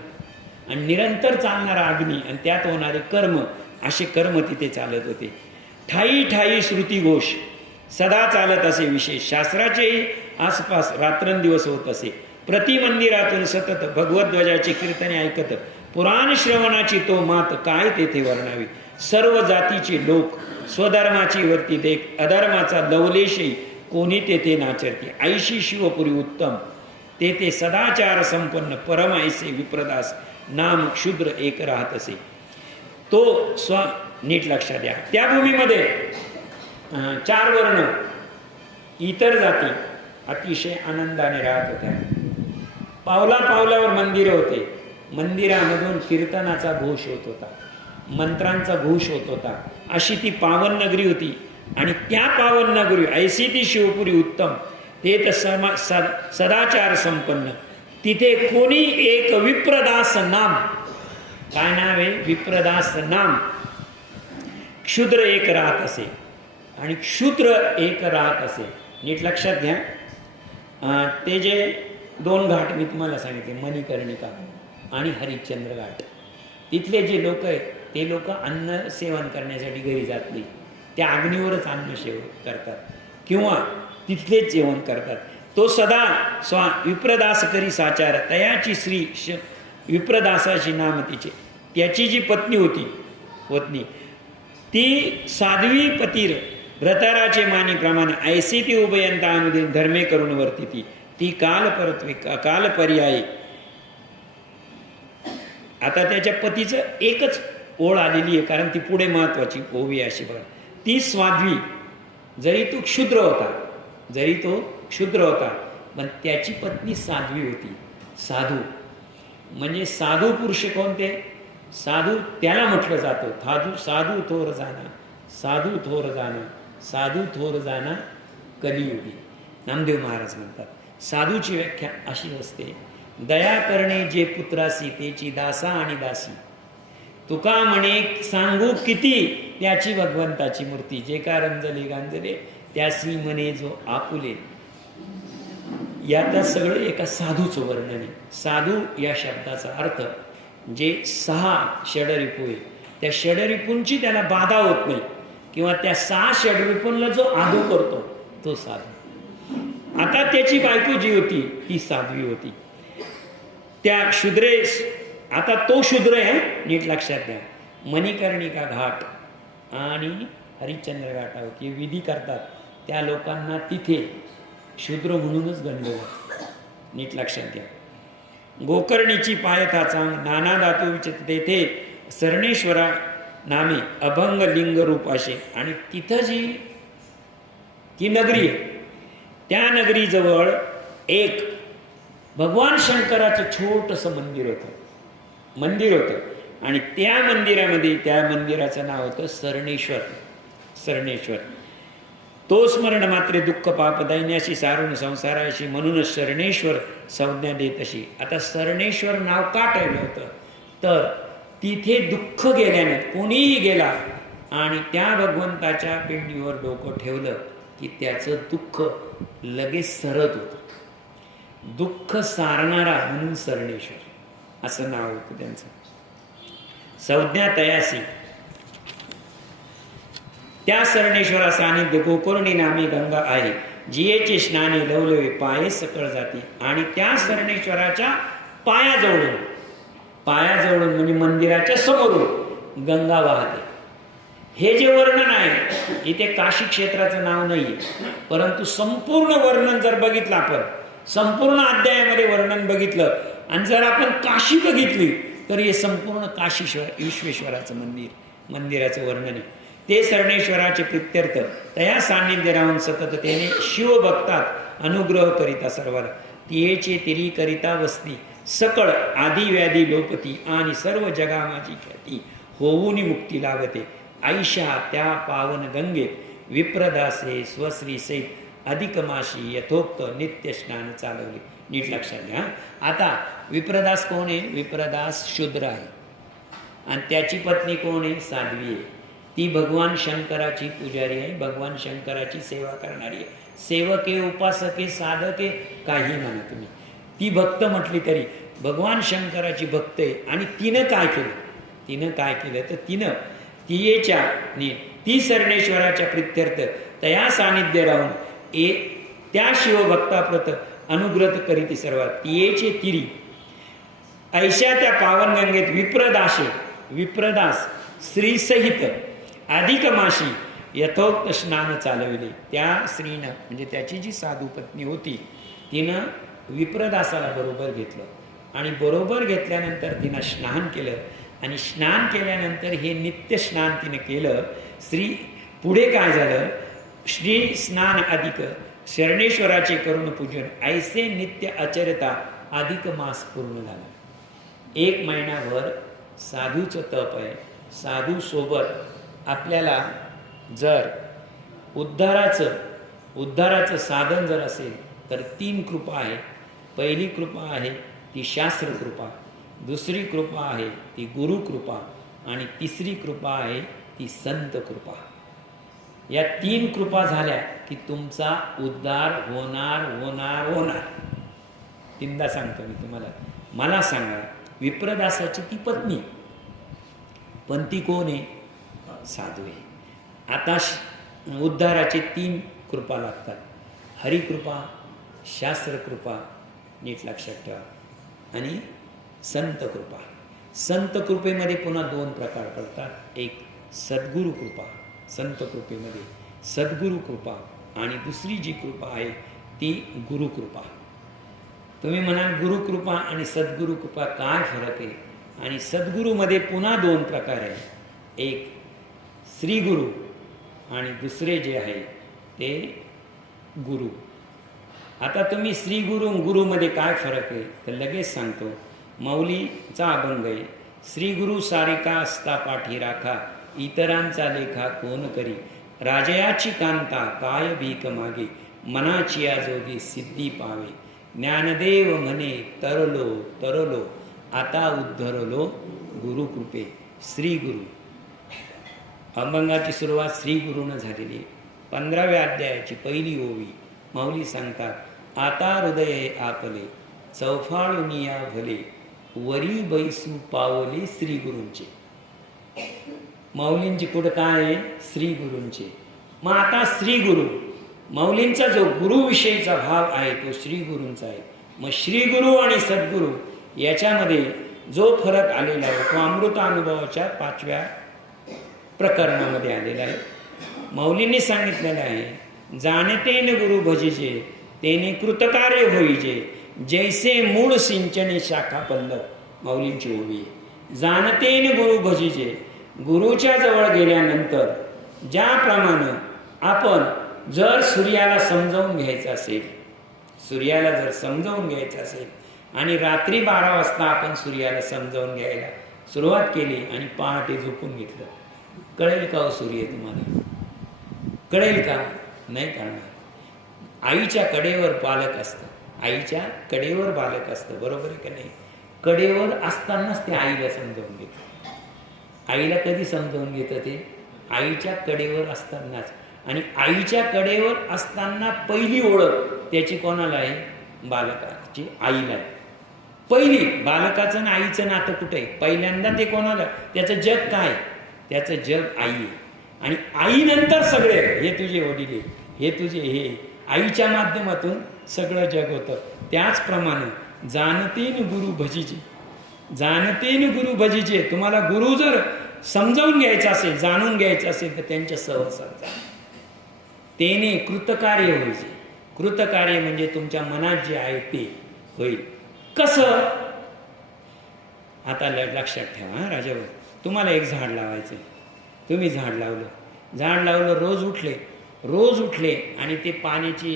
आणि निरंतर चालणारा अग्नी आणि त्यात होणारे कर्म, असे कर्म तिथे चालत होते. ठाई ठाई श्रुती घोष सदा चालत असे. विशेष शास्त्राचेही आसपास रात्रंदिवस होत असे. प्रति मंदिरातून सतत भगवद्ध्वजाचे कीर्तने ऐकत पुराण श्रवणाची तो मात काय तेथे वर्णावी. सर्व जातीचे लोक स्वधर्माची वर्ती देख अधर्माचा लवलेशही कोणी तेथे नाचरते. ऐशी शिवपुरी उत्तम तेथे सदाचार संपन्न परम ऐसे विप्रदास नाम क्षुद्र एक राहत असे. तो नीट लक्षात द्या. त्या भूमीमध्ये 4 वर्ण इतर जाती अतिशय आनंदाने राहत होत्या. पावला पावलावर मंदिरे होते. मंदिरामधून कीर्तनाचा घोष होत होता, मंत्रांचा घोष होत होता. अशी ती पावन नगरी होती. आणि त्या पावन नगरी ऐसी ती शिवपुरी उत्तम ते तर सदाचार संपन्न. तिथे कोणी एक विप्रदास नाम, काय नाव आहे? विप्रदास नाम. क्षुद्र एक राहत असे आणि क्षुद्र एक राहत असे. नीट लक्षात घ्या. ते जे 2 घाट मी तुम्हाला सांगितले, मणिकर्णिका आणि हरिश्चंद्र घाट, तिथले जे लोक आहेत ते लोक अन्न सेवन करण्यासाठी घरी जात नाही. त्या अग्नीवरच अन्न सेवन करतात किंवा तिथलेच जेवण करतात. तो सदा विप्रदास करी साचार तयाची श्री विप्रदासाची नाम तिचे. त्याची जी पत्नी होती ती साध्वी पतीर व्रताराचे मानी प्रमाण ऐसी ती उभयंता अनुदिन धर्मे करून वर्ती. ती काल पर्यायी. आता त्याच्या पतीचं एकच ओळ आलेली आहे, कारण ती पुढे महत्वाची ओवी अशी बघा. ती स्वाध्वी, जरी तो क्षुद्र होता पण त्याची पत्नी साध्वी होती. साधू म्हणजे साधू पुरुष कोणते? साधू त्याला म्हटलं जातं साधू थोर जाणा कलियुगी. नामदेव महाराज म्हणतात साधूची व्याख्या अशी असते, दया करणे जे पुत्रासी तेची दासा आणि दासी. तुका म्हणे सांगू किती त्याची भगवंताची मूर्ती. जे का रंजले गांजले त्यासी म्हणे जो आपुले. यात सगळं एका साधूचं वर्णन आहे. साधू या शब्दाचा अर्थ जे 6 षडरिपू आहे त्या षडरिपूंची त्याला बाधा होत नाही किंवा त्या 6 षडरिपूंना जो आदू करतो तो साधू. आता त्याची बायको जी होती ती साध्वी होती. त्या आता तो शूद्र आहे, नीट लक्षात द्या. मणिकर्णिका घाट आणि हरिश्चंद्र घाटावर जे विधी करतात त्या लोकांना तिथे शूद्र म्हणूनच गणलं जातं. नीट लक्षात घ्या. गोकर्णीची पायथा चांग नाना धातू विचित तेथे सरणेश्वरा नामे अभंग लिंग रूप असे. आणि तिथं जी ती नगरी आहे त्या नगरीजवळ एक भगवान शंकराचं छोटंसं मंदिर होतं. आणि त्या मंदिराचं नाव होतं सरणेश्वर. तो स्मरण मात्रे दुःख पाप दैन्याशी सारून संसाराशी म्हणूनच शरणेश्वर संज्ञा देत अशी. आता सरणेश्वर नाव का ठेवलं होतं तर तिथे दुःख गेल्याने कोणीही गेला आणि त्या भगवंताच्या पिंडीवर डोकं ठेवलं की त्याचं दुःख लगेच सरत होतं. दुःख सारणारा म्हणून सरणेश्वर असं नाव होतं त्यांचं. संज्ञा तयासी. त्या सरणेश्वरा सानिध्य गोकर्णी नामे गंगा आहे. जियेचे स्नाने लवलवे पाये सकळ जाती. आणि त्या सरणेश्वराच्या पायाजवळून म्हणजे मंदिराच्या समोरून गंगा वाहते. हे जे वर्णन आहे इथे काशी क्षेत्राचं नाव नाहीये, परंतु संपूर्ण वर्णन जर बघितलं आपण, संपूर्ण अध्यायामध्ये वर्णन बघितलं आणि जर आपण काशी बघितली तर हे संपूर्ण काशीश्वर विश्वेश्वराचं मंदिराचं वर्णन आहे. ते सरणेश्वराचे प्रित्यर्थ तया सान्निध्य राहून सतततेने शिव भक्तात अनुग्रह करिता सर्वाला तियेचे तिरी करिता वस्ती सकळ आदी व्याधी लोपती आणि सर्व जगा माझी ख्याती होऊनी मुक्ती लाभते. आईशा त्या पावन गंगेत विप्रदासे स्वश्री सहित अधिक माशी यथोक्त नित्य स्नान चालवले. नीट लक्षात घ्या. आता विप्रदास कोण आहे? विप्रदास शूद्र आहे आणि त्याची पत्नी कोण आहे? साध्वी आहे. ती भगवान शंकराची पुजारी आहे, भगवान शंकराची सेवा करणारी आहे. सेवक आहे, उपासक आहे, साधक आहे, काही म्हणा तुम्ही. ती भक्त म्हटली तरी भगवान शंकराची भक्त आहे. आणि तिनं काय केलं तर ती सरणेश्वराच्या प्रित्यर्थ तया सानिध्य राहून त्या शिवभक्ताप्रत अनुग्रह करीती सर्वात तियेचे तिरी ऐशा त्या पावनगंगेत विप्रदास स्त्रीसहित अधिक माशी यथोक्त स्नान चालविले. त्या स्त्रीनं म्हणजे त्याची जी साधू पत्नी होती तिनं विप्रदासाला बरोबर घेतलं आणि बरोबर घेतल्यानंतर तिनं स्नान केलं आणि स्नान केल्यानंतर हे नित्य स्नान तिने केलं. पुढे काय झालं? श्री स्नान अधिक शरणेश्वराचे करुण पूजन ऐसे नित्य आचरता अधिक मास पूर्ण झाला. 1 महिनाभर साधूचं तप आहे. साधू सोबत आपल्याला जर उद्धाराचं साधन जर असेल तर 3 कृपा आहे. पहिली कृपा आहे ती शास्त्र कृपा, दुसरी कृपा आहे ती गुरु कृपा आणि तिसरी कृपा आहे ती संत कृपा. या 3 कृपा झाल्या की तुमचा उद्धार होणार. 3दा सांगतो मी तुम्हाला. मला सांगा, विप्रदासाची ती पत्नी, पण ती कोण आहे? साधू आहे. आता उद्धाराचे 3 कृपा लागतात: हरिकृपा, शास्त्रकृपा, नीट लक्षात ठेवा, आणि संत कृपा. संत कृपेमध्ये पुन्हा 2 प्रकार पडतात. एक सद्गुरु कृपा, संत कृपेमध्ये सद्गुरु कृपा, आणि दुसरी जी कृपा आहे ती गुरुकृपा. तुम्ही म्हणाल गुरुकृपा आणि सद्गुरु कृपा काय फरक आहे? आणि सद्गुरूमध्ये पुन्हा 2 प्रकार आहे. एक श्री गुरु आणि दुसरे जे आहे ते गुरु. आता तुम्ही श्री गुरु गुरुमध्ये काय फरक आहे तर लगेच सांगतो. माऊलीचा अभंग आहे: श्री गुरु सारिका असता पाठी राखा, इतरांचा लेखा कोण करी, राजयाची कांता काय भीक मागे, मनाची आजोगी सिद्धी पावे, ज्ञानदेव म्हणे तरलो आता उद्धरलो गुरुकृपे. श्री गुरु अभंगाची सुरुवात श्री गुरुनं झालेली. 15व्या अध्यायाची पहिली ओवी माऊली सांगतात: आता हृदये आपले चौफाळुनिया भले, वरी बैसू पावले श्री गुरूंचे. माऊलींची पुढं काय आहे? श्री गुरूंचे. मग आता श्री गुरु माऊलींचा जो गुरुविषयीचा भाव आहे तो श्री गुरूंचा आहे. मग श्री गुरु आणि सद्गुरु याच्यामध्ये जो फरक आलेला आहे तो अमृतानुभवाच्या 5व्या प्रकरणामध्ये आलेला आहे. माऊलींनी सांगितलेलं आहे: जाणतेन गुरु भजिजे, तेने कृतकार्य होईजे, जैसे मूळ सिंचने शाखा पल्लव. माऊलींची ओवी आहे. जाणतेन गुरु भजिजे, गुरुच्या जवळ गेल्यानंतर ज्याप्रमाणे आपण जर सूर्याला समजावून घ्यायचं असेल आणि रात्री 12 वाजता आपण सूर्याला समजावून घ्यायला सुरुवात केली आणि पहाटे झोपून घेतलं, कळेल का हो सूर्य तुम्हाला? कळेल का? नाही कळणार. आईच्या कडेवर बालक असतं, बरोबर आहे का नाही? कडेवर असतानाच ते आईला समजावून घेतं. आईला कधी समजावून घेतं ते? आईच्या कडेवर असतानाच. आणि आईच्या कडेवर असताना पहिली ओळख त्याची कोणाला आहे? बालकाची आईला आहे. पहिली बालकाचं आणि आईचं नातं कुठे आहे? पहिल्यांदा ते कोणाला? त्याचं जग काय? त्याचं जग आई आहे. आणि आईनंतर सगळे, हे तुझे वडील, हे तुझे हे आईच्या माध्यमातून सगळं जग होतं. त्याचप्रमाणे जाणतेन गुरु भजीचे, जाणतेन गुरु भजीचे. तुम्हाला गुरु जर समजावून घ्यायचा असेल, जाणून घ्यायचं असेल तर त्यांच्या सहवासात जा. तेने कृतकार्य होईल. कृतकार्य म्हणजे तुमच्या मनात जे आहे ते होईल. कसं? आता लक्षात ठेवा राजाभाऊ, तुम्हाला एक झाड लावायचं, तुम्ही झाड लावलं, रोज उठले आणि ते पाण्याची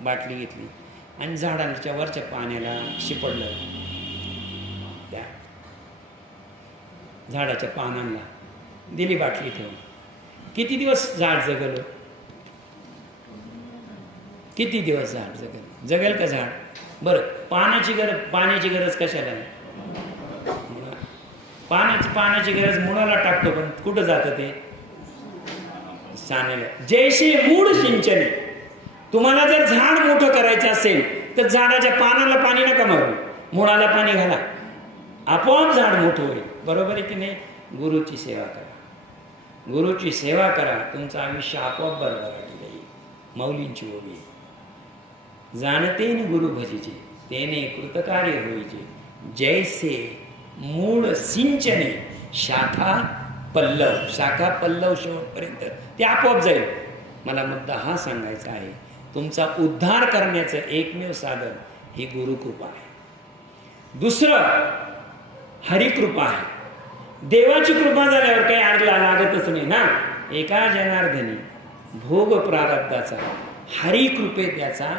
बाटली घेतली आणि झाडाच्या वरच्या पाण्याला शिपडलं, त्या झाडाच्या पानांना दिली बाटली ठेवून. किती दिवस झाड जगलं? किती दिवस झाड जगेल का झाड? बरं, पाण्याची गरज कशाला आहे? पाण्याची गरज मुळाला टाकतो, पण कुठं जातं ते? सानेला. जैसे मूळ सिंचने. तुम्हाला जर झाड मोठं करायचं असेल तर झाडाच्या पानाला पाणी नका मारू, मुळाला पाणी घाला, आपोआप झाड मोठं होईल. बरोबर आहे की नाही? गुरुची सेवा करा, गुरुची सेवा करा, तुमचं आयुष्य आपोआप बरोबर येईल. मौलींची ओवी, जाणतेन गुरु भजीचे, तेने कृतकार्य होईचे. जैसे मूळ सिंचने शाखा पल्लव. शाखा पल्लव शेवटपर्यंत ते आपोआप जाईल. मला मुद्दा हा सांगायचा आहे, तुमचा उद्धार करण्याचं एकमेव साधन ही गुरुकृपा आहे. दुसरं हरिकृपा आहे. देवाची कृपा झाल्यावर काही आडला लागतच नाही ना. एका जनार्दनी भोग प्रारब्धाचा हरिकृपेत त्याचा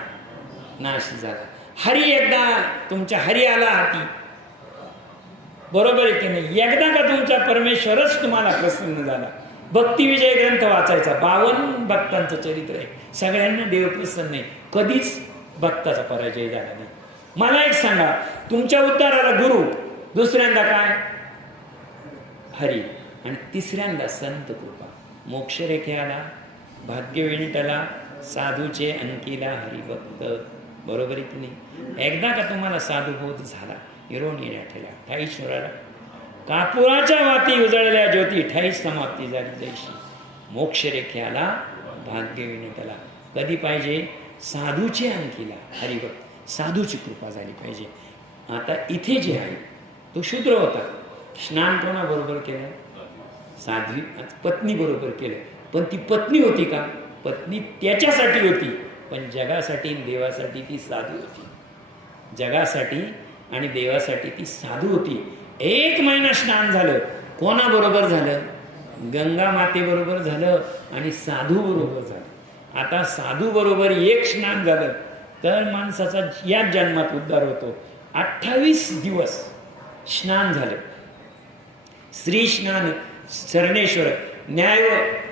नाश झाला. हरी एकदा तुमच्या हरी आला हाती, बरोबर आहे की नाही? एकदा का तुमचा परमेश्वरच तुम्हाला प्रसन्न झाला. भक्ती विजय ग्रंथ वाचायचा, 52 भक्तांचं चरित्र आहे. सगळ्यांना देव प्रसन्न आहे, कधीच भक्ताचा पराजय झाला नाही. मला एक सांगा, तुमच्या उद्धाराला गुरु, दुसऱ्यांदा काय? हरी, आणि तिसऱ्यांदा संत कृपा. मोक्षरेखेला, भाग्य विणटला, साधूचे अंकीला हरिभक्त. बरोबर आहे की नाही? एकदा का तुम्हाला साधुबोध झाला, हिरोणी ठेला ठाईश्वराला, कापुराच्या वाती उजळल्या ज्योती, ठाईस समाप्ती झाली जैशी. मोक्षरेखेला, भाग्य विणटला. कधी पाहिजे? साधूचे अंकीला हरिभक्त, साधूची कृपा झाली पाहिजे. आता इथे जे आहे तो शूद्र होता, स्नान कोणाबरोबर केलं? साध्वी पत्नी बरोबर केलं. पण ती पत्नी होती का? पत्नी त्याच्यासाठी होती, पण जगासाठी देवासाठी ती साधू होती. जगासाठी आणि देवासाठी ती साधू होती. 1 महिना स्नान झालं. कोणाबरोबर झालं? गंगा मातेबरोबर झालं आणि साधू बरोबर झालं. आता साधू बरोबर एक स्नान झालं तर माणसाचा याच जन्मात उद्धार होतो. 28 दिवस स्नान झालं. श्री स्नान शरणेश्वर न्याय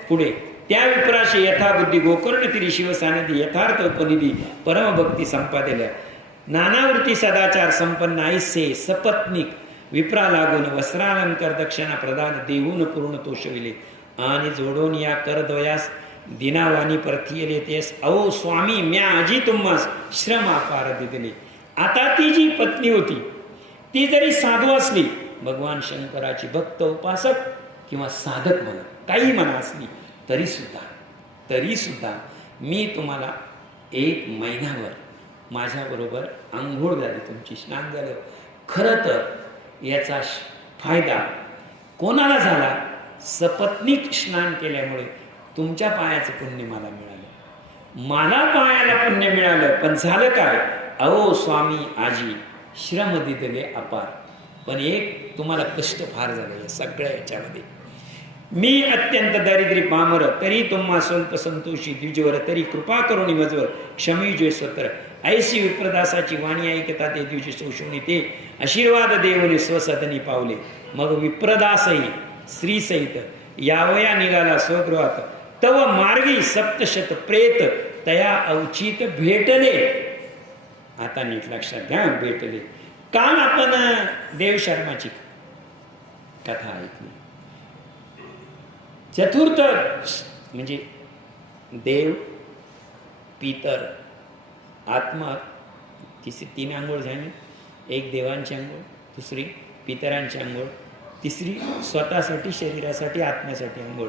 पुढे त्या विप्राशी यथाबुद्धी गोकर्ण तिरी शिवसानिधी यथार्थ उपनिधी परमभक्ती संपादिल्या. नानावृत्ती सदाचार संपन्न आयुष्ये सपत्निक विप्रा लागून वस्त्रालंकार दक्षिणा प्रदान देऊन पूर्ण तोषविले आणि जोडून या करद्वयास दिनावानी परथियले तेस अहो स्वामी म्या आजी तुम्हास श्रम आकार दिले. आता ती जी पत्नी होती ती जरी साधू असली, भगवान शंकराची भक्त उपासक किंवा साधक म्हणा, काही म्हणा असली, तरी सुद्धा मी तुम्हाला 1 महिनाभर माझ्याबरोबर आंघोळ झाली, तुमची स्नान झालं. खरं तर याचा फायदा कोणाला झाला? सपत्नीक स्नान केल्यामुळे तुमच्या पायाचं पुण्य मला मिळालं, मला पायाला पुण्य मिळालं. पण झालं काय? अहो स्वामी आजी श्रम दिले अपार. पण एक तुम्हाला कष्ट फार झालं या सगळ्या याच्यामध्ये. मी अत्यंत दारिद्र्य पामर, तरी तुम्हा स्वल्प संतोषी द्विजवर, तरी कृपा करुणी मजवर क्षमी स्वतर. ऐशी विप्रदासाची वाणी ऐकता ते द्विज शोषून ते आशीर्वाद देवने स्वसदनी पावले. मग विप्रदासही स्त्रीसहित यावया निघाला स्वगृहात. तव मार्गी सप्तशत प्रेत तया अवचित भेटले. आता नीट लक्षात घ्या, भेटले. काल आपण देवशर्माची कथा ऐकली. चतुर्थ म्हणजे देव, पितर, आत्मा, 3 आंघोळ झाली. एक देवांची आंघोळ, दुसरी पितरांची आंघोळ, तिसरी स्वतःसाठी शरीरासाठी आत्म्यासाठी आंघोळ.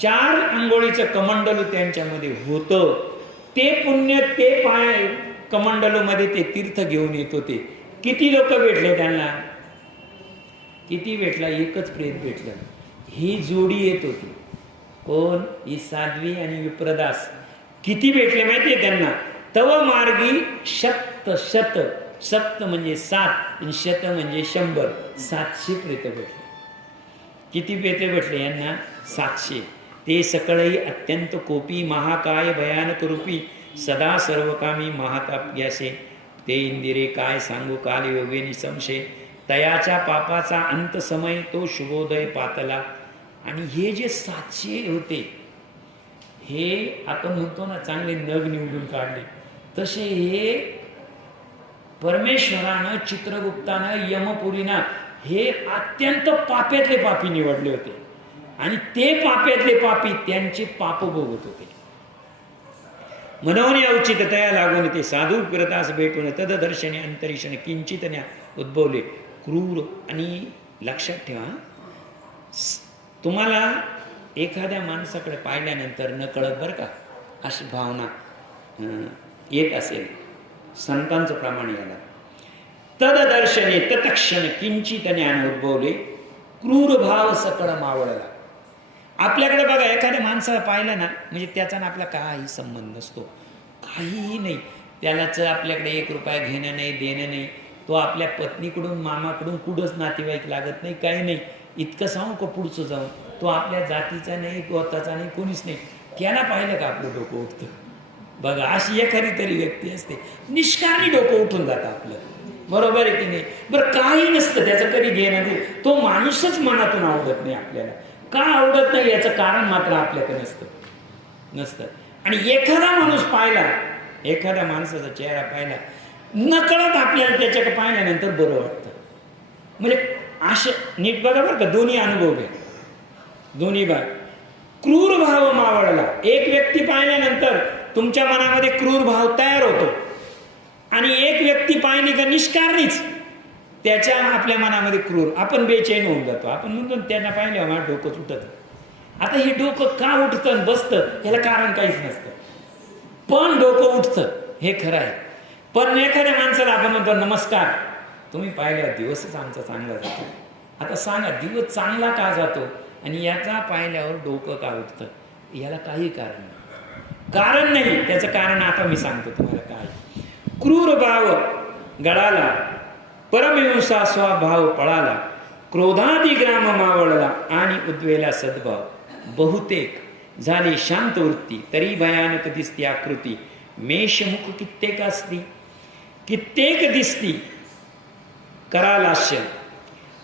4 आंघोळीचं कमंडलू त्यांच्यामध्ये होतं. ते पुण्य ते पाय कमंडलूमध्ये ते तीर्थ घेऊन येत होते. किती लोक भेटले त्यांना? किती भेटला? एकच प्रेत भेटलं. ही जोडी येत होती. कोण? ही साध्वी आणि विप्रदास. किती भेटले माहितीये त्यांना? तव मार्गी शत शत, सप्त म्हणजे 7 आणि शत म्हणजे 100, 700 प्रेत भेटले. किती प्रेत भेटले यांना? 700. ते सकळही अत्यंत कोपी, महाकाय भयानक रूपी, सदा सर्वकामी महाताप्यासे. ते इंदिरे काय सांगू काल योगिनी संशय, तयाच्या पापाचा अंत समय तो शुभोदय पातला. आणि हे जे 700 होते, हे आपण म्हणतो ना चांगले नग निवडून काढले, तसे हे परमेश्वरानं, चित्रगुप्तानं, यमपुरीनं हे अत्यंत पाप्यातले पापी निवडले होते. आणि ते पाप्यातले पापी त्यांचे पाप भोगत होते. मनोनी औचित्यतया लागून ते साधू विप्रदास भेटून तददर्शने अंतरिक्षण किंचितन्या उद्भवले क्रूर. आणि लक्षात ठेवा, तुम्हाला एखाद्या माणसाकडे पाहिल्यानंतर न कळत बरं का अशी भावना येत असेल, संतांचं प्रमाण याला. तददर्शने तत्क्षण किंचितन्याने उद्भवले क्रूर भाव सकळ मावळला. आपल्याकडे बघा, एखाद्या माणसाला पाहिलं ना, म्हणजे त्याचा ना आपला काही संबंध नसतो, काहीही नाही. त्यालाच आपल्याकडे 1 रुपया घेणं नाही, देणं नाही. तो आपल्या पत्नीकडून, मामाकडून कुठंच नातेवाईक लागत नाही, काही नाही. इतकं सांगू का पुढचं जाऊन, तो आपल्या जातीचा नाही, गोताचा नाही, कोणीच नाही. त्याला पाहिलं का आपलं डोकं उठतं. बघा, अशी एखादी तरी व्यक्ती असते, निष्कारणी डोकं उठून जातं आपलं. बरोबर आहे की नाही? बरं, काही नसतं त्याचं कधी घेणं नाही. तो माणूसच मनातून आवडत नाही आपल्याला. का आवडत नाही याचं कारण मात्र आपल्याकडे नसतं. आणि एखादा माणूस पाहिला, एखाद्या माणसाचा चेहरा पाहिला, नकळत आपल्याला त्याच्याकडे पाहिल्यानंतर बरं वाटतं. म्हणजे असे नीट बघा बरं का, दोन्ही अनुभव घ्या, दोन्ही बाब. क्रूर भाव मावळला. एक व्यक्ती पाहिल्यानंतर तुमच्या मनामध्ये क्रूर भाव तयार होतो, आणि एक व्यक्ती पाहिली का निष्कारणीच त्याच्या आपल्या मनामध्ये क्रूर, आपण बेचैन होऊन जातो. आपण म्हणतो त्यांना पाहिलं माझं डोकंच उठत. आता हे डोकं का उठतं बसतं याला कारण काहीच नसतं, पण डोकं उठतं हे खरं आहे. पण एखाद्या माणसाला आपण म्हणतो नमस्कार, तुम्ही पाहिल्यावर दिवसच आमचा चांगला जातो. आता सांगा, दिवस चांगला का जातो आणि याचा पाहिल्यावर डोकं का उठतं? याला काही कारण नाही. कारण नाही, त्याचं कारण आता मी सांगतो तुम्हाला काय. क्रूर भाव गळाला, परमहिंसा स्वभाव पळाला, क्रोधादी ग्राम मावळला आणि उद्वेला सद्भाव. बहुतेक झाली शांत वृत्ती, तरी भयानक दिसती आकृती. मेषमुख कित्येक असती, कित्येक दिसती करालास्य.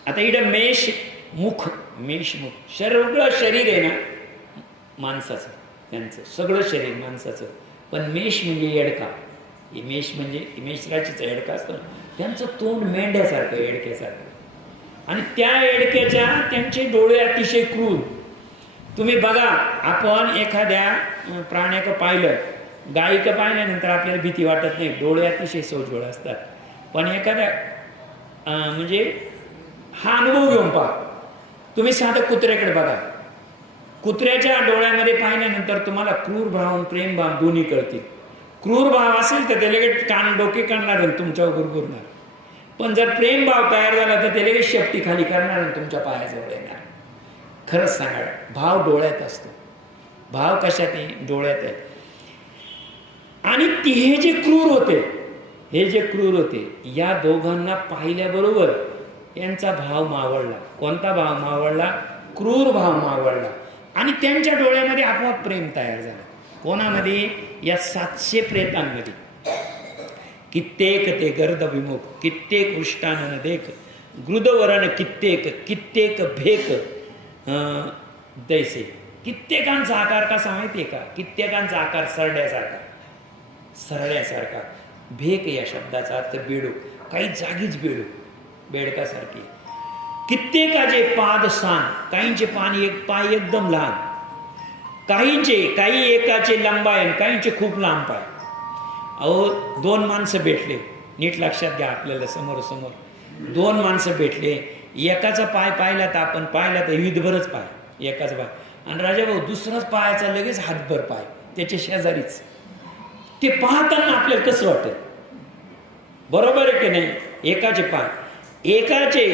आता इकडं मेषमुख, सगळं शरीर आहे ना माणसाचं, त्यांचं सगळं शरीर माणसाचं. पण मेष म्हणजे येडका. मेष म्हणजे मेषराशीचा येडका असतो, त्यांचं तोंड मेंढ्यासारखं, येडक्यासारखं. आणि त्या येडक्याच्या त्यांचे डोळे अतिशय क्रूर. तुम्ही बघा, आपण एखाद्या प्राण्याचं पाहिलं, गायीचं पाहिल्यानंतर आपल्याला भीती वाटत नाही, डोळे अतिशय सोज्वळ असतात. पण एखाद्या म्हणजे हा अनुभव घेऊन पहा, तुम्ही साधं कुत्र्याकडे बघा, कुत्र्याच्या डोळ्यामध्ये पाहिल्यानंतर तुम्हाला क्रूर भाव, प्रेम भाव दोन्ही कळतील. क्रूर भाव असेल तर ते लगेच डोके काढणार आणि तुमच्यावर गुरगुरणार. पण जर प्रेम भाव तयार झाला तर ते लगेच शेपटी खाली करणार आणि तुमच्या पायाजवळ येणार. खरंच सांगा, भाव डोळ्यात असतो. भाव कशात आहे? डोळ्यात आहे. आणि हे जे क्रूर होते, या दोघांना पाहिल्याबरोबर यांचा भाव मावळला. कोणता भाव मावळला? क्रूर भाव मावळला. आणि त्यांच्या डोळ्यामध्ये आपोआप प्रेम तयार झालं. कोणामध्ये? या 700 प्रेतांमध्ये. कित्येक ते गर्दभिमुख, कित्येक उष्टानन देख, गृदवरण कित्येक भेक दैसे. कित्येकांचा आकार कसा माहितीये का? कित्येकांचा आकार सरड्यासारखा. भेक या शब्दाचा अर्थ बेडूक, काही जागीच बेडकासारखी. कित्येकाचे पाद सान, काहींचे पाय एकदम लहान, काही एकाचे लंबायन, काहींचे खूप लांब पाय. अहो, 2 माणसं भेटले, नीट लक्षात घ्या, आपल्याला समोर 2 माणसं भेटले. एकाचा पाय पाहिला तर आपण पाहिला तर विधभरच पाय, एकाच पाय. आणि राजाभाऊ दुसराच पायाचा लगेच हातभर पाय, त्याच्या शेजारीच. ते पाहताना आपल्याला कसं वाटेल? बरोबर आहे की नाही? एकाचे पाय, एकाचे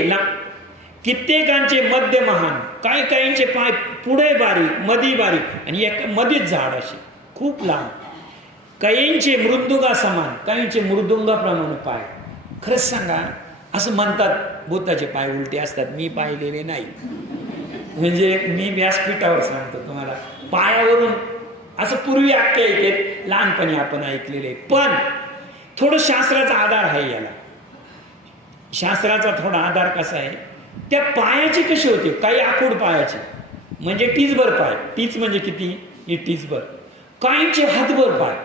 कित्येकांचे मध्य महान, काही काहींचे पाय पुढे बारीक, मधी बारीक आणि एक मधीच झाड असे खूप लांब. काहींचे मृदुंगा समान, काहींचे मृदुंगाप्रमाणे पाय. खरंच सांगा, असं म्हणतात बुद्धाचे पाय उलटे असतात. मी पाहिलेले नाही, म्हणजे मी व्यासपीठावर सांगतो तुम्हाला. पायावरून असं पूर्वी आख्यायिकेत लहानपणी आपण ऐकलेले. पण थोडं शास्त्राचा आधार आहे याला. शास्त्राचा थोडा आधार कसा आहे, त्या पायाचे कसे होते, काही आखूड पायाचे म्हणजे टीचभर पाय. टीच म्हणजे किती? ही टीचभर. काहींचे हातभर पाय.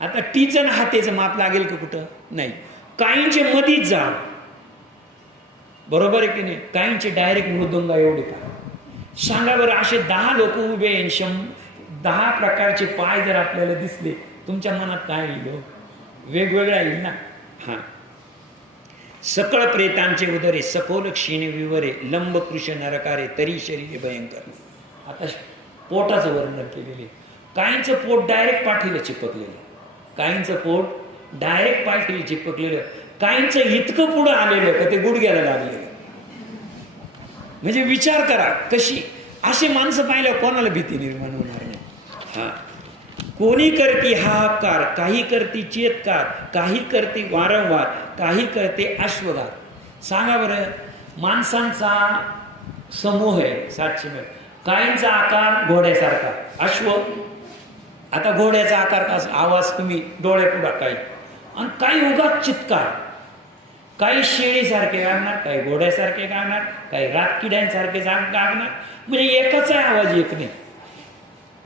आता टीच आणि हातेचं माप लागेल का कुठं? नाही. काहींचे मधीच जाड, बरोबर आहे की नाही? काहींचे डायरेक्ट मृदुंगा एवढे पाय. सांगा बरं, असे 10 लोक उभे आहे, 10 प्रकारचे पाय जर आपल्याला दिसले, तुमच्या मनात काय येईल? वेगवेगळा येईल ना. हा. सकळ प्रेतांचे उदरे, सखोल क्षीणे विवरे, लंब कृश नरकारे, तरी शरीरे भयंकर. आता पोटाचं वर्णन केलेले. काहींचं पोट डायरेक्ट पाठीला चिपकलेलं, काहींचं पोट डायरेक्ट पाठीला चिपकलेलं, काहींचं इतकं पुढं आलेलं का ते गुडघ्याला लागलेलं. म्हणजे विचार करा कशी. असे माणसं पाहिल्यावर कोणाला भीती निर्माण होणार नाही. हा. कोणी करती हाहाकार, काही करती चेतकार, काही करते वारंवार, काही करते अश्वघात. सांगा बरं, माणसांचा समूह आहे 700. काहींचा आकार घोड्यासारखा, अश्व. आता घोड्याचा आकार कसा, आवाज तुम्ही डोळे पुढा काही, आणि काही उगाच चित्कार. काही शेळीसारखे गागणार, काही घोड्यासारखे गागणार, काही रातकिड्यांसारखे गागणार. म्हणजे एकाचा आवाज एक नाही.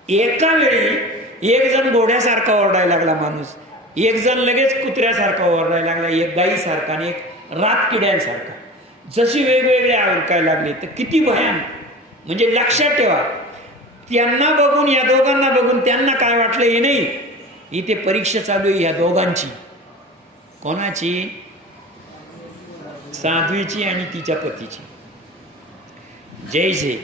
एका वेळी एक जण घोड्यासारखा ओरडायला लागला माणूस, एक जण लगेच कुत्र्यासारखा ओरडायला लागला, एक गाईसारखा आणि एक रातकिड्यांसारखा. जशी वेगवेगळे ओरकायला लागले तर किती भयान. म्हणजे लक्षात ठेवा, त्यांना बघून, या दोघांना बघून त्यांना काय वाटलं हे नाही. इथे परीक्षा चालू आहे या दोघांची. कोणाची? साध्वीची आणि तिच्या पतीची. जैसे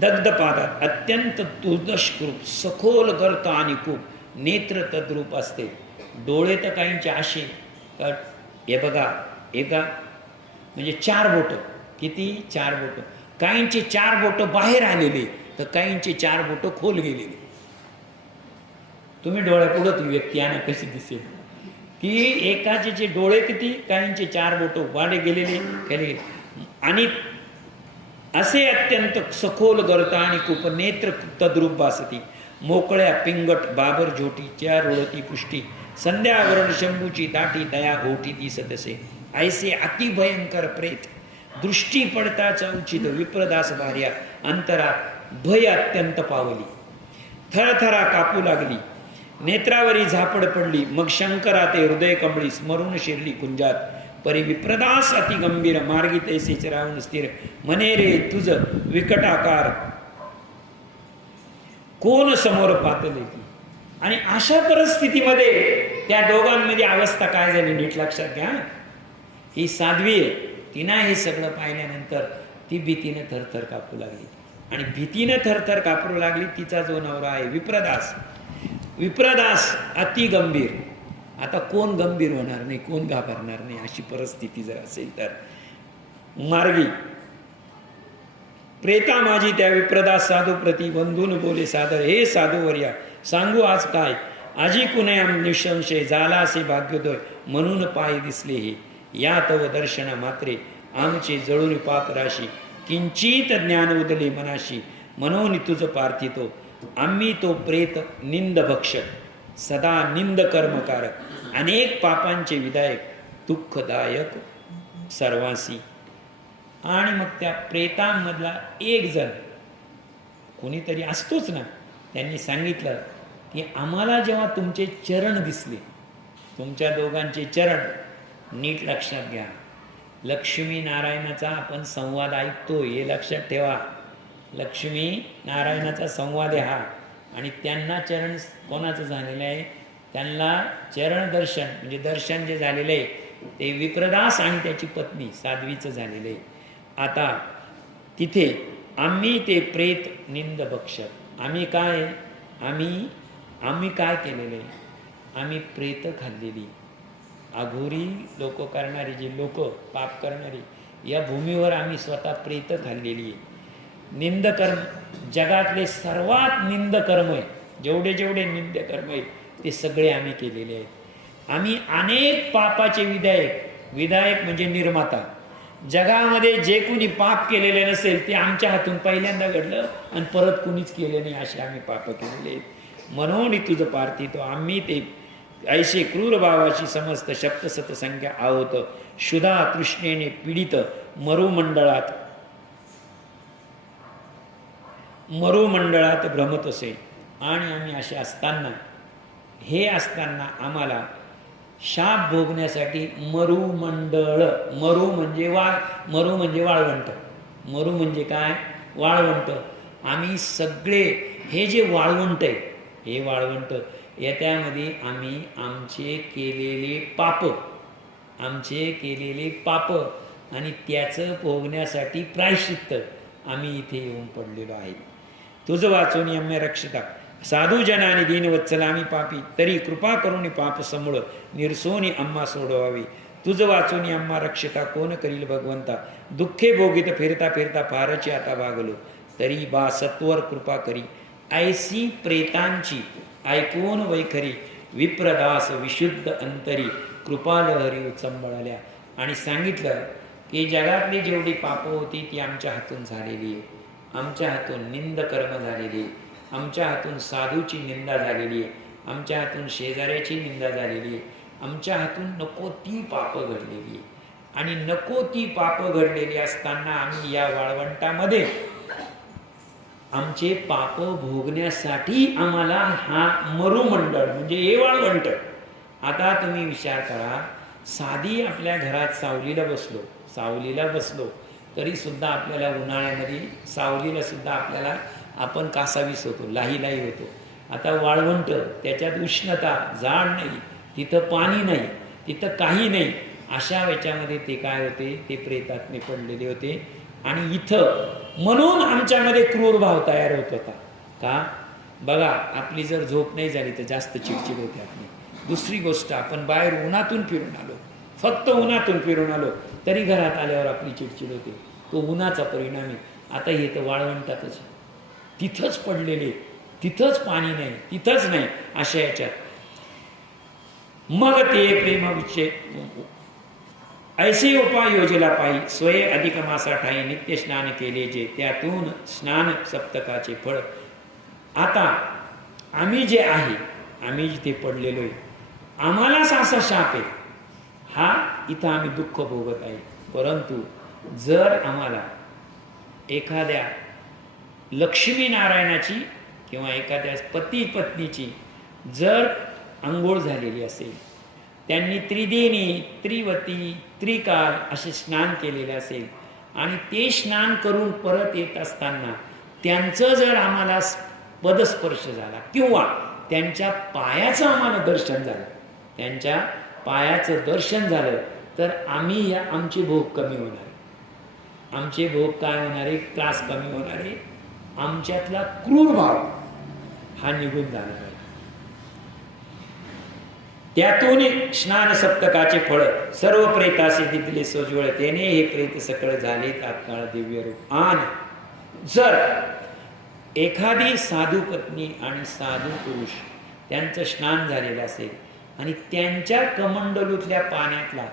दग्ध पादात अत्यंत दुर्दशकृप, सखोल गर्त आणि खूप नेत्र तद्रूप असते. डोळे तर काहींचे असे, हे बघा, एका म्हणजे 4 बोटं. किती? 4 बोटं. काहींचे 4 बोटं बाहेर आलेले, तर काहींचे 4 बोटं खोल गेलेले. तुम्ही डोळ्यापुढं ती व्यक्ती आणा कशी दिसेल, की एकाचे जे डोळे किती, काहींचे 4 बोटं वाढे गेलेले, खाली. आणि असे अत्यंत सखोल गर्त आणि खूप नेत्र तद्रूप भासती. मोकळ्या पिंगट बाबर झोटीच्या रोळती पुष्टी, संध्यावरण शंभूची दाटी दया होती ती सदसे. ऐसे अतिभयंकर प्रेत दृष्टी पडताचा उचित, विप्रदास भार्या अंतरात भय अत्यंत पावली. थरथरा कापू लागली, नेत्रावरी झापड पडली. मग शंकरा ते हृदय कमळी, स्मरून शिरली कुंजात. परी विप्रदास अति गंभीर, मार्गी तैसेच राहून स्थिर. म्हणे रे तुझ विकटाकार, कोण समोर पातले ती. आणि अशा परिस्थितीमध्ये त्या दोघांमध्ये अवस्था काय झाली नीट लक्षात घ्या. ही साध्वी आहे, तिनं हे सगळं पाहिल्यानंतर ती भीतीने थरथर कापू लागली. आणि भीतीने थरथर कापू लागली तिचा जो नवरा आहे विप्रदास. विप्रदास अति गंभीर. आता कोण गंभीर होणार नाही, कोण घाबरणार नाही अशी परिस्थिती जर असेल तर. मार्गी प्रेता माझी त्या विप्रदास साधू प्रती, बंधून बोले सादर, हे साधूवर्या सांगू आज काय. आजी कुणयाम निसंशय, झाला असे भाग्योदय, म्हणून पाय दिसले हे. या तव दर्शना मात्रे, आमचे जळून पाप राशी. किंचित ज्ञान उदले मनाशी, म्हणून तुझ पार्थितो. आम्ही तो प्रेत निंद भक्षक, सदा निंद कर्मकारक, अनेक पापांचे विधायक, दुःखदायक सर्वांसी. आणि मग त्या प्रेतांमधला एक जण कोणीतरी असतोच ना, त्यांनी सांगितलं की आम्हाला जेव्हा तुमचे चरण दिसले, तुमच्या दोघांचे चरण, नीट लक्षात घ्या. लक्ष्मी नारायणाचा आपण संवाद ऐकतो हे लक्षात ठेवा. लक्ष्मी नारायणाचा संवाद आहे हा. आणि त्यांना चरण कोणाचं झालेलं आहे, त्यांना चरण दर्शन म्हणजे दर्शन जे झालेलं आहे ते विप्रदास आणि त्याची पत्नी साध्वीचं झालेलं आहे. आता तिथे आम्ही ते प्रेत निंद भक्षक, आम्ही काय, आम्ही काय केलेलं आहे, आम्ही प्रेत खाल्लेली, अघोरी लोक करणारी, जे लोक पाप करणारी, या भूमीवर आम्ही स्वतः प्रेत खाल्लेली आहे. निंदकर्म, जगातले सर्वात निंदकर्म आहे, जेवढे जेवढे निंदकर्म आहे ते सगळे आम्ही केलेले आहेत. आम्ही अनेक पापाचे विधायक म्हणजे निर्माता. जगामध्ये जे कुणी पाप केलेले नसेल ते आमच्या हातून पहिल्यांदा घडलं आणि परत कुणीच केले नाही, असे आम्ही पाप केलेले आहेत. म्हणून तुझं पार्थितो आम्ही ते ऐसे क्रूर भावाची समस्त शब्दसत संख्या आहोत. क्षुधा तृष्णेने पीडित मरुमंडळात भ्रमत असे. आणि आम्ही असे असताना, हे असताना आम्हाला शाप भोगण्यासाठी मरुमंडळ, मरू म्हणजे वाळवंट, मरू म्हणजे काय, वाळवंट. आम्ही सगळे हे जे वाळवंट आहे, हे वाळवंट याच्यामध्ये आम्ही आमचे केलेले पाप आणि त्याचं भोगण्यासाठी प्रायश्चित्त आम्ही इथे येऊन पडलेलो आहे. तुझं वाचून यम्य रक्षिता साधू जन आणि दीनवत्सला आम्ही पापी, तरी कृपा करून पाप समूळ निरसोनी आम्हा सोडवावी. तुझं वाचून आम्हा रक्षिता कोण करील भगवंता, दुःखे भोगित फिरता फिरता फारची आता भागलो, तरी बा सत्वर कृपा करी. ऐसी प्रेतांची ऐकून वैखरी, विप्रदास विशुद्ध अंतरी, कृपालहरी उचंबळल्या. आणि सांगितलं की जगातली जेवढी पापं होती ती आमच्या हातून झालेली आहे. आमच्या हातून निंदकर्म झालेली आहे, आमच्या हातून साधूची निंदा झालेली आहे, आमच्या हातून शेजाऱ्याची निंदा झालेली आहे, आमच्या हातून नको ती पापं घडलेली आहे. आणि नको ती पापं घडलेली असताना आम्ही या वाळवंटामध्ये आमचे पाप भोगण्यासाठी आम्हाला हा मरुमंडळ म्हणजे हे वाळवंट. आता तुम्ही विचार करा, साधी आपल्या घरात सावलीला बसलो तरी सुद्धा आपल्याला उन्हाळ्यामध्ये सावलीला सुद्धा आपल्याला आपण कासावीस होतो, लाही होतो. आता वाळवंट, त्याच्यात उष्णता, झाड नाही, तिथं पाणी नाही, तिथं काही नाही, अशा वेळच्यामध्ये ते काय होते, ते प्रेतात्मे पडलेले होते. आणि इथं म्हणून आमच्यामध्ये क्रूर भाव तयार होत होता. का बघा, आपली जर झोप नाही झाली तर जास्त चिडचिड होते आपली. दुसरी गोष्ट, आपण बाहेर उन्हातून फिरून आलो, फक्त उन्हातून फिरून आलो तरी घरात आल्यावर आपली चिडचिड होते. तो उन्हाचा परिणाम आहे. आता हे तर वाळवंटातच, तिथंच पडलेले, तिथंच पाणी नाही, तिथंच नाही, अशा याच्यात मग ते प्रेम विषय ऐसे उपाय योजला पायी, स्वये अधिक मासा ठाई नित्य स्नान केले जे, त्यातून स्नान सप्तकाचे फळ. आता आम्ही जे आहे, आम्ही जिथे पडलेलो आहे, आम्हालाच असा शाप आहे हा, इथं आम्ही दुःख भोगत आहे. परंतु जर आम्हाला एखाद्या लक्ष्मीनारायणाची किंवा एखाद्या पती पत्नीची जर आंघोळ झालेली असेल, त्यांनी त्रिदेनी त्रिवती त्रिकाल असे स्नान केलेले असेल आणि ते स्नान करून परत येत असताना त्यांचं जर आम्हाला पदस्पर्श झाला किंवा त्यांच्या पायाचं आम्हाला दर्शन झालं, त्यांच्या पायाचं दर्शन झालं, तर आम्ही आमचे भोग कमी होणार, आमचे भोग काय होणारे, त्रास कमी होणारे, आमच्यातला क्रूर भाव हा निघून जाणार आहे. त्यातून स्नान सप्तकाचे फळ सर्व प्रेतासे दिले सोज्वळ, त्याने हे प्रेत सकळ झाले तात्काळ दिव्य रूप. आणि जर एखादी साधू पत्नी आणि साधू पुरुष त्यांचं स्नान झालेलं असेल आणि त्यांच्या कमंडलूतल्या पाण्यातला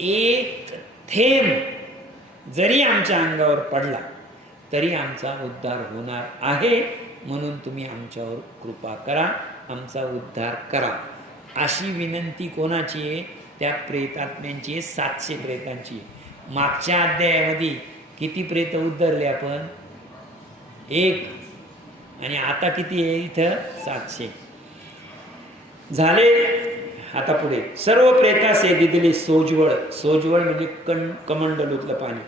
एक थेंब जरी आमच्या अंगावर पडला तरी आमचा उद्धार होणार आहे. म्हणून तुम्ही आमच्यावर कृपा करा, आमचा उद्धार करा. अशी विनंती कोणाची आहे? त्या प्रेतात्म्यांची आहे, 700 प्रेतांची. मागच्या अध्यायामध्ये किती प्रेत उद्धरले आपण? 1. आणि आता किती आहे इथं? 700 झाले. आता पुढे सर्व प्रेतासे दिले सोज्वळ, सोज्वळ म्हणजे कमंडलूतलं पाणी.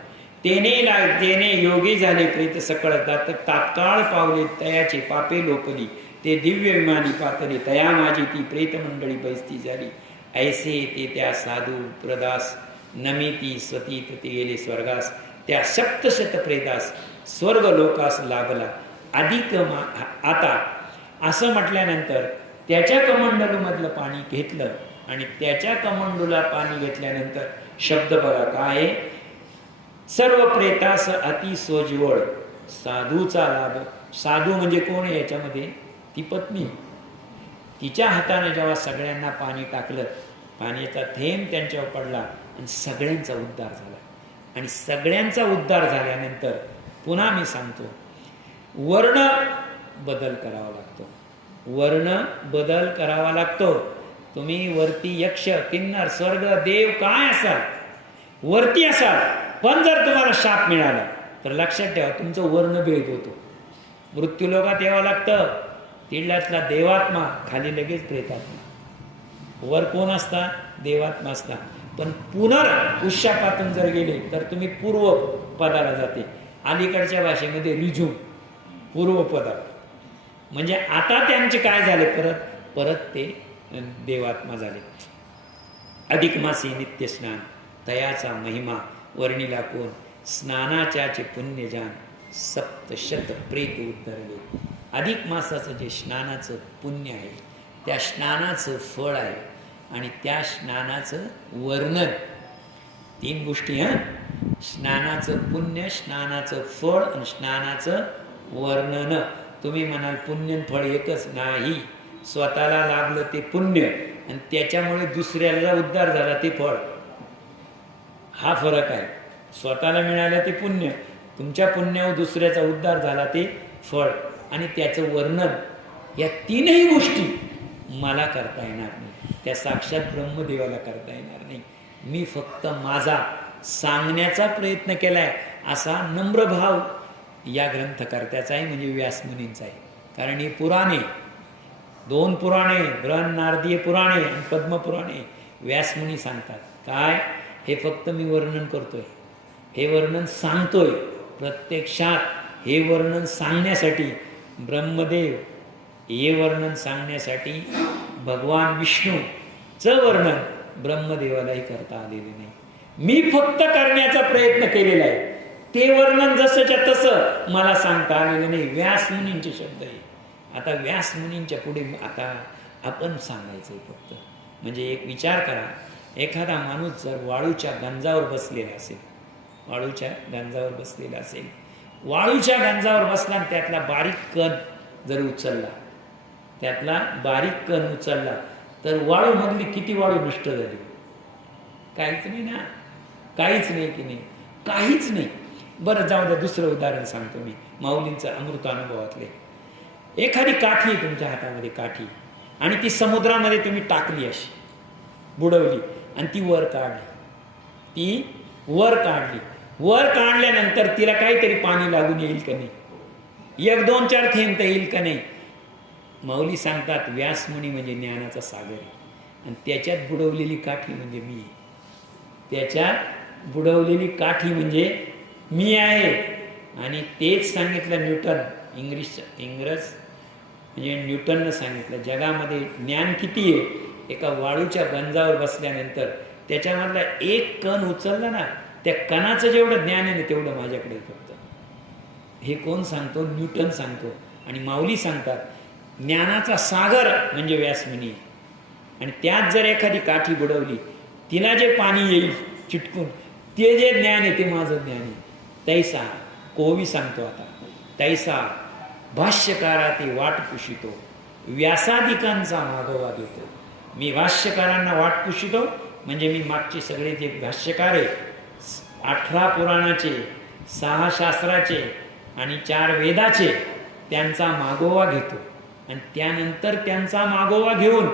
तेने योगी झाले प्रेत सकळ तात्काळ पावले तयाचे पापे लोपली, ते दिव्य विमानी पातळी तया माझी ती प्रेत मंडळी बैसती झाली. ऐसे ते त्या साधू प्रदास नमिती स्वतीत ते गेले स्वर्गास, त्या सप्तशत प्रेतास स्वर्ग लोकास लागला अधिक. आता असं म्हटल्यानंतर त्याच्या कमंडलूमधलं पाणी घेतलं आणि त्याच्या कमंडूला पाणी घेतल्यानंतर शब्द बघा काय आहे, सर्व प्रेतास अति सोज्वळ साधूचा लाभ. साधू म्हणजे कोण आहे याच्यामध्ये? ती पत्नी. तिच्या हाताने जेव्हा सगळ्यांना पाणी टाकलं, पाण्याचा थेंब त्यांच्यावर पडला आणि सगळ्यांचा उद्धार झाला. आणि सगळ्यांचा उद्धार झाल्यानंतर पुन्हा मी सांगतो, वर्ण बदल करावा लागतो. वर्ण बदल करावा लागतो. तुम्ही वरती यक्ष, किन्नर, स्वर्ग, देव काय असाल, वरती असाल, पण जर तुम्हाला शाप मिळाला तर लक्षात ठेवा तुमचं वर्णभेद होतो. मृत्यूलोकात यावं लागतं, तिळातला देवात्मा, खाली लगेच प्रेतात्मा. वर कोण असता? देवात्मा असता. पण पुनर्उशापातून जर गेले तर तुम्ही पूर्व पदाला जाते. अलीकडच्या भाषेमध्ये रिझ्यूम, पूर्व पदा. म्हणजे आता त्यांचे काय झाले, परत ते देवात्मा झाले. अधिक मासी नित्य स्नान तयाचा महिमा वर्णिला कोण, स्नानाच्याचे पुण्यजान सप्तशत प्रेत उद्धरले. अधिक मासाचं जे स्नानाचं पुण्य आहे, त्या स्नानाचं फळ आहे आणि त्या स्नानाचं वर्णन, तीन गोष्टी. स्नानाचं पुण्य, स्नानाचं फळ आणि स्नानाचं वर्णन. तुम्ही म्हणाल पुण्य फळ एकच नाही, स्वतःला लाभलं ते पुण्य आणि त्याच्यामुळे दुसऱ्याला उद्धार झाला ते फळ, हा फरक आहे. स्वतःला मिळालं ते पुण्य, तुमच्या पुण्यावर दुसऱ्याचा उद्धार झाला ते फळ आणि त्याचं वर्णन. या तीनही गोष्टी मला करता येणार नाही, त्या साक्षात ब्रह्मदेवाला करता येणार नाही. मी फक्त माझा सांगण्याचा प्रयत्न केलाय, असा नम्र भाव या ग्रंथकर्त्याचा आहे, म्हणजे व्यासमुनींचा आहे. कारण ही पुराणे, दोन पुराणे, बृहन नारदीय पुराणे आणि पद्मपुराणे, व्यासमुनी सांगतात. काय? हे फक्त मी वर्णन करतोय, हे वर्णन सांगतोय. प्रत्यक्षात हे वर्णन सांगण्यासाठी ब्रह्मदेव, हे वर्णन सांगण्यासाठी भगवान विष्णूचं वर्णन ब्रह्मदेवालाही करता आलेले नाही. मी फक्त करण्याचा प्रयत्न केलेला आहे, ते वर्णन जसंच्या तसं मला सांगता आलेलं नाही. व्यासमुनींचे शब्द आहे. आता व्यासमुनींच्या पुढे आता आपण सांगायचंय फक्त. म्हणजे एक विचार करा, एखादा माणूस जर वाळूच्या गंजावर बसलेला असेल, वाळूच्या गंजावर बसलेला असेल, वाळूच्या गंजावर बसला आणि त्यातला बारीक कण जर उचलला, त्यातला बारीक कण उचलला तर वाळूमधली किती वाळू नष्ट झाली? काहीच नाही ना, काहीच नाही की नाही, काहीच नाही. बरं जाऊ द्या, दुसरं उदाहरण सांगतो मी माऊलींचं अमृत अनुभवातले. एखादी काठी आहे तुमच्या हातामध्ये, काठी, आणि ती समुद्रामध्ये तुम्ही टाकली, अशी बुडवली आणि ती वर काढली. ती वर काढली, वर काढल्यानंतर तिला काहीतरी पाणी लागून येईल का नाही? 1, 2, 4 थेंब तर येईल का नाही? माऊली सांगतात व्यासमुनी म्हणजे ज्ञानाचा सागर आहे आणि त्याच्यात बुडवलेली काठी म्हणजे मी आहे. त्याच्यात बुडवलेली काठी म्हणजे मी आहे. आणि तेच सांगितलं न्यूटन, इंग्रज म्हणजे न्यूटननं सांगितलं, जगामध्ये ज्ञान किती आहे? एका वाळूच्या गंजावर बसल्यानंतर त्याच्यामधला एक कण उचलला ना, त्या कणाचं जेवढं ज्ञान आहे ना तेवढं माझ्याकडे फक्त. हे कोण सांगतो? न्यूटन सांगतो. आणि माऊली सांगतात ज्ञानाचा सागर म्हणजे व्यासमुनी. आणि त्यात जर एखादी काठी बुडवली, तिला जे पाणी येईल चिटकून, ते जे ज्ञान आहे ते माझं ज्ञान आहे. तैसा कोवी सांगतो आता, तैसा भाष्यकारा ते वाट पुशितो, व्यासादिकांचा मागोवा घेतो. मी भाष्यकारांना वाट पुशितो म्हणजे मी मागचे सगळे जे भाष्यकार आहे, 18 पुराणाचे, 6 शास्त्राचे आणि 4 वेदाचे, त्यांचा मागोवा घेतो आणि त्यानंतर त्यांचा मागोवा घेऊन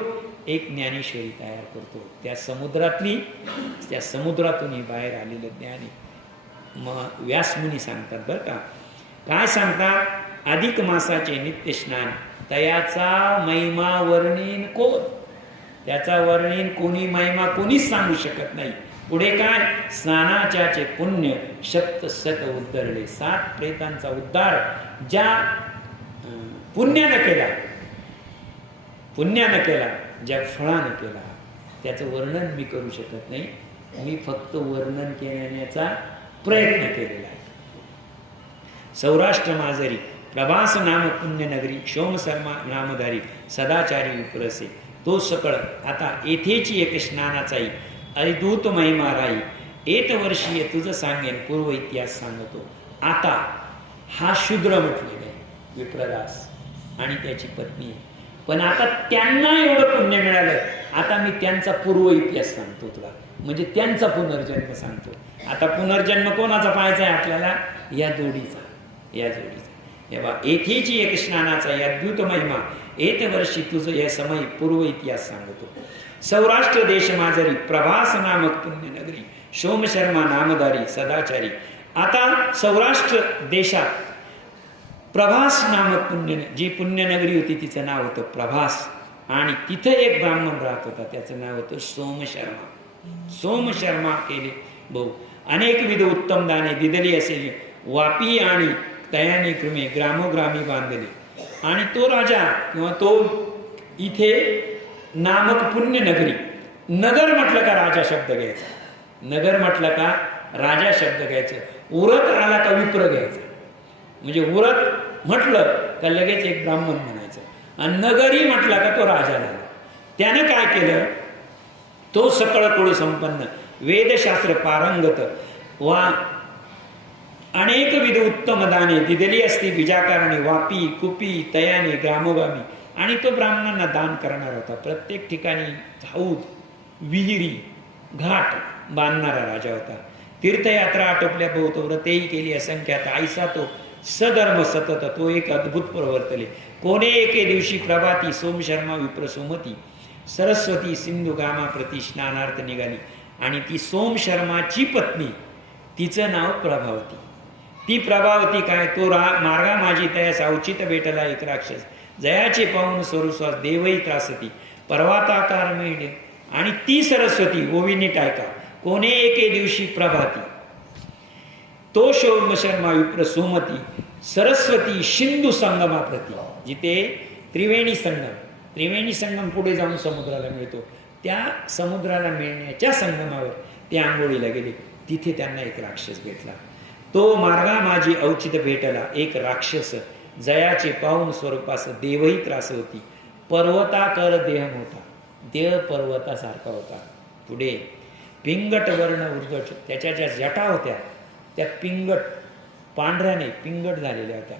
एक ज्ञानेश्वरी तयार करतो. त्या समुद्रातूनही बाहेर आलेलं ज्ञान आहे. मग व्यासमुनी सांगतात बरं का, काय सांगतात? अधिक मासाचे नित्य स्नान तयाचा महिमा वर्णीन कोण? त्याचा वर्णीन कोणी, महिमा कोणीच सांगू शकत नाही. पुढे काय? स्नानाच्याचे पुण्य शक्त सत उद्धरले. 7 प्रेतांचा उद्धार ज्या पुण्यानं केला, ज्या फळानं केला, त्याचं वर्णन मी करू शकत नाही. मी फक्त वर्णन करण्याचा प्रयत्न केलेला आहे. सौराष्ट्र माजरी प्रभास नाम पुण्यनगरी सोम शर्मा नामधारी सदाचारी विप्रसे तो सकळ आता येथेची एक स्नानाचाई अरिदूत महिमा राई एक वर्षीय तुझं सांगेन पूर्व इतिहास सांगतो. आता हा शूद्र म्हटलेला आहे विप्रदास आणि त्याची पत्नी आहे. पण आता त्यांना एवढं पुण्य मिळालं, आता मी त्यांचा पूर्व इतिहास सांगतो तुला, म्हणजे त्यांचा पुनर्जन्म सांगतो. आता पुनर्जन्म कोणाचा पाहायचा आहे आपल्याला? या जोडीचा. तेव्हा येथेची एक स्नानाचा अद्भुत महिमा एक वर्षी तुझं या समय पूर्व इतिहास सांगतो. सौराष्ट्र देश माजरी प्रभास नामक पुण्यनगरी सोम शर्मा नामधारी सदाचारी. आता सौराष्ट्र देशात प्रभास नामक जी पुण्यनगरी होती तिचं नाव होतं प्रभास आणि तिथं एक ब्राह्मण राहत होता, त्याचं नाव होतं सोम शर्मा केले भाऊ अनेकविध उत्तम दाने दिदली असेल वापी आणि तयानी कृमे ग्रामोग्रामी बांधले. आणि तो राजा किंवा तो इथे नामक पुण्यनगरी, नगर म्हटलं का राजा शब्द घ्यायचा, नगर म्हटलं का राजा शब्द घ्यायचं, उरत आला का विप्र घ्यायचं. म्हणजे उरत म्हटलं का लगेच एक ब्राह्मण म्हणायचं आणि नगरी म्हटला का तो राजा झाला. त्याने काय केलं, तो सकळ कुळ संपन्न वेदशास्त्र पारंगत वा अनेकविध उत्तम दाने दिदली असती बीजाकारणी वापी कुपी तयाने ग्रामोगामी. आणि तो ब्राह्मणांना दान करणार होता. प्रत्येक ठिकाणी हौद विहिरी घाट बांधणारा राजा होता. तीर्थयात्रा आटोपल्या बहुत व्रतेही केली असंख्यात. आईसा तो सधर्म सतत तो एक अद्भुत प्रवर्तले. कोणे एके दिवशी प्रभाती सोम शर्मा विप्र सोमती सरस्वती सिंधू गामा प्रति स्नानार्थ निघाली. आणि ती सोम शर्माची पत्नी, तिचं नाव प्रभावती. ती प्रभावती काय, तो मार्गा माझी तयास अवचित भेटला एक राक्षस जयाचे पाहून स्वरूस्वास देवही त्रासती पर्वताकार मिळे. आणि ती सरस्वती ओविनी टायका कोणे एके दिवशी प्रभाती तो सोम शर्मा विप्र सोमती सरस्वती सिंधू संगमा प्रती. जिथे त्रिवेणी संगम पुढे जाऊन समुद्राला मिळतो, त्या समुद्राला मिळण्याच्या संगमावर ते आंघोळीला गेले. तिथे त्यांना एक राक्षस भेटला. तो मार्गा माझी औचित भेटला एक राक्षस जयाचे पाहून स्वरूपास देवही त्रास होती पर्वताकर देह मोठा, देह पर्वतासारखा होता. पुढे पिंगट वर्ण उर्ध्वच, त्याच्या ज्या जटा होत्या त्या पिंगट पांढऱ्याने पिंगट झालेल्या होत्या.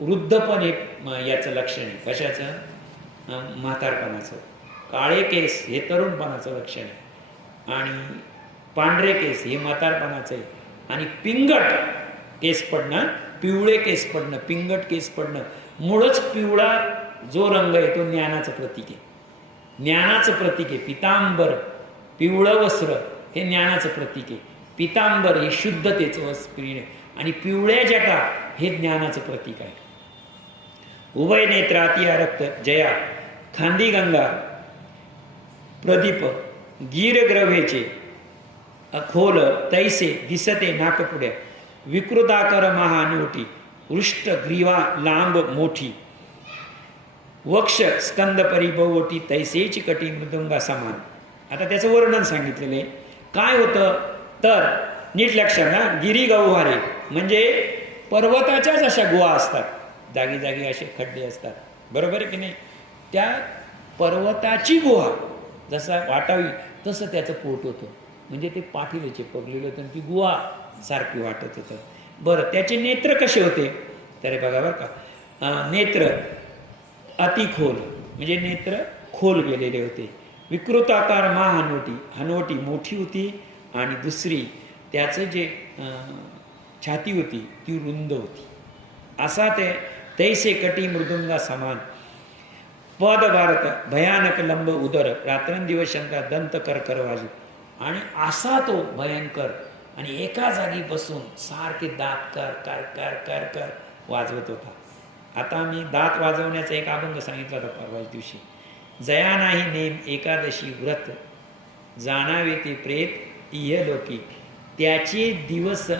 वृद्धपण एक याचं लक्षण आहे. कशाचं? म्हातारपणाचं. काळे केस हे तरुणपणाचं लक्षण आहे आणि पांढरे केस हे म्हातारपणाचं आहे. आणि पिंगट केस पडणं, पिवळे केस पडणं, पिंगट केस पडणं, मुळच पिवळा जो रंग आहे तो ज्ञानाचं प्रतीक आहे. ज्ञानाचं प्रतीक आहे. पितांबर पिवळं वस्त्र हे ज्ञानाचं प्रतीक आहे. पितांबर हे शुद्धतेचं वस्त्र आणि पिवळ्या जटा हे ज्ञानाचं प्रतीक आहे. उभय नेत्राती रक्त जया खांदी गंगा प्रदीप गीरग्रव्हेचे खोल तैसे दिसते नाकपुड्या विकृताकर महानोटी वृष्ट ग्रीवा लांब मोठी वक्ष स्कंद परिभवटी तैसेची कटी मृदंगा समान. आता त्याचं वर्णन सांगितलेलं आहे. काय होतं तर नीट लक्षात ना, गिरी गव्हारे म्हणजे पर्वताच्याच अशा गुहा असतात, जागी जागी असे खड्डे असतात, बरोबर आहे की नाही. त्या पर्वताची गुहा जसा वाटावी तसं त्याचं पोट होतं, म्हणजे ते पाठीला चिपकलेलं होतं आणि ती गुहा सारखी वाटत होतं. बरं, त्याचे नेत्र कसे होते तर बघा बरं का, नेत्र अतिखोल म्हणजे नेत्र खोल गेलेले होते. विकृताकार महानोटी, हनवटी मोठी होती आणि दुसरी त्याचं जे छाती होती ती रुंद होती. असा ते तैसे कटी मृदुंगा समान पद भारत भयानक लंब उदर रात्रंदिवस शंका दंत कर वाजू. आणि असा तो भयंकर आणि एका जागी बसून सारखे दात कर कर कर कर कर वाजवत होता. आता मी दात वाजवण्याचा एक अभंग सांगितला होता परवाच दिवशी. जया नाही नेम एकादशी व्रत जाणावे ते प्रेत इह लोकी त्याचे दिवस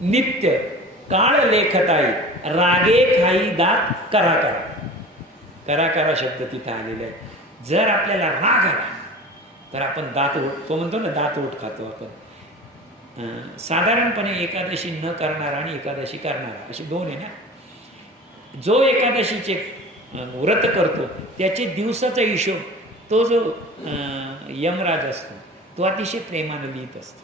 नित्य काळ लेखताई रागे खाई दात करा करा. करा करा शब्द तिथं आलेला आहे. जर आपल्याला राग आला तर आपण दात ओठ, तो म्हणतो ना दात ओठ खातो आपण. साधारणपणे एकादशी न करणारा आणि एकादशी करणारा असे दोन आहे ना. जो एकादशीचे व्रत करतो त्याचे दिवसाचा हिशोब तो जो यमराज असतो तो अतिशय प्रेमानं लिहित असतो,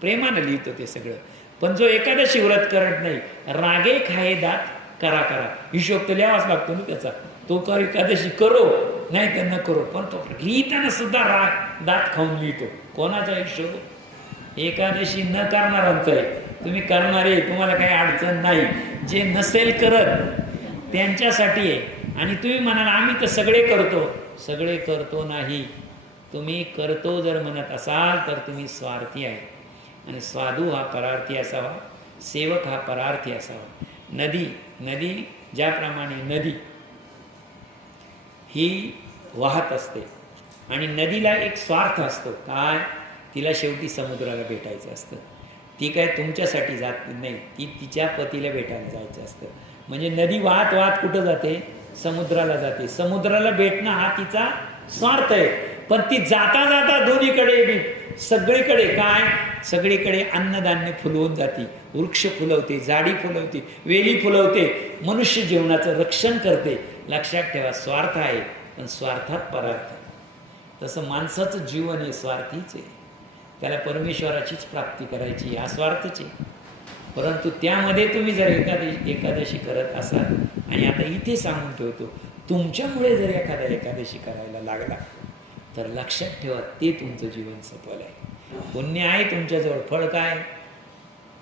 प्रेमानं लिहितो ते सगळं. पण जो एकादशी व्रत करत नाही, रागे खाये दात करा करा, हिशोब तर लिहावाच लागतो ना त्याचा. तो कर एकादशी करो नाही तर न करो, पण तो लिहिताना सुद्धा राग दात खाऊन लिहितो. कोणाचा हिशोब? एकादशी न करणारांचा आहे. तुम्ही करणारे, तुम्हाला काही अडचण नाही. जे नसेल करत त्यांच्यासाठी आहे. आणि तुम्ही म्हणाल आम्ही तर सगळे करतो, सगळे करतो नाही. तुम्ही करतो जर म्हणत असाल तर तुम्ही स्वार्थी आहे. आणि साधू हा परार्थी असावा, सेवक हा परार्थी असावा. नदी ज्याप्रमाणे नदी ही वाहत असते आणि नदीला एक स्वार्थ असतो, काय? तिला शेवटी समुद्राला भेटायचं असतं. ती काय तुमच्यासाठी जात नाही, ती तिच्या पतीला भेटायला जायचं असतं. म्हणजे नदी वाहत वाहत कुठं जाते? समुद्राला जाते. समुद्राला भेटणं हा तिचा स्वार्थ आहे. पण ती जाता जाता दोन्हीकडे सगळीकडे काय? सगळीकडे अन्नधान्य फुलवून जाते, वृक्ष फुलवते, झाडी फुलवते, वेली फुलवते, मनुष्य जीवनाचं रक्षण करते. लक्षात ठेवा, स्वार्थ आहे पण स्वार्थात परार्थ. तसं माणसाचं जीवन हे स्वार्थीच आहे. त्याला परमेश्वराचीच प्राप्ती करायची, हा स्वार्थच आहे. परंतु त्यामध्ये तुम्ही जर एकादशी करत असाल, आणि आता इथे सांगून ठेवतो, तुमच्यामुळे जर एखादा एकादशी करायला लागला तर लक्षात ठेवा ते तुमचं जीवन सफल आहे. पुण्य आहे तुमच्याजवळ, फळ काय?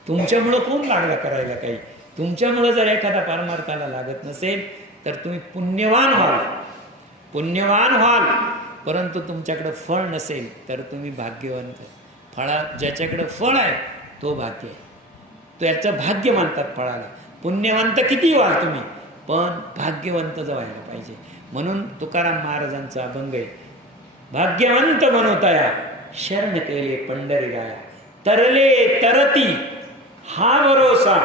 तुमच्यामुळं कोण लागला करायला काही? तुमच्यामुळं जर एखादा परमार्थाला लागत नसेल तर तुम्ही पुण्यवान व्हाल. परंतु तुमच्याकडे फळ नसेल तर तुम्ही भाग्यवंत. ज्याच्याकडे फळ आहे तो भाग्य आहे, त्याचं भाग्य मानतात फळाला. पुण्यवंत किती व्हाल तुम्ही, पण भाग्यवंत व्हायला पाहिजे. म्हणून तुकाराम महाराजांचा अभंग आहे, भाग्यवंत बनवताया शरण केले पंढरी गाया, तरले तरती हा भरोसा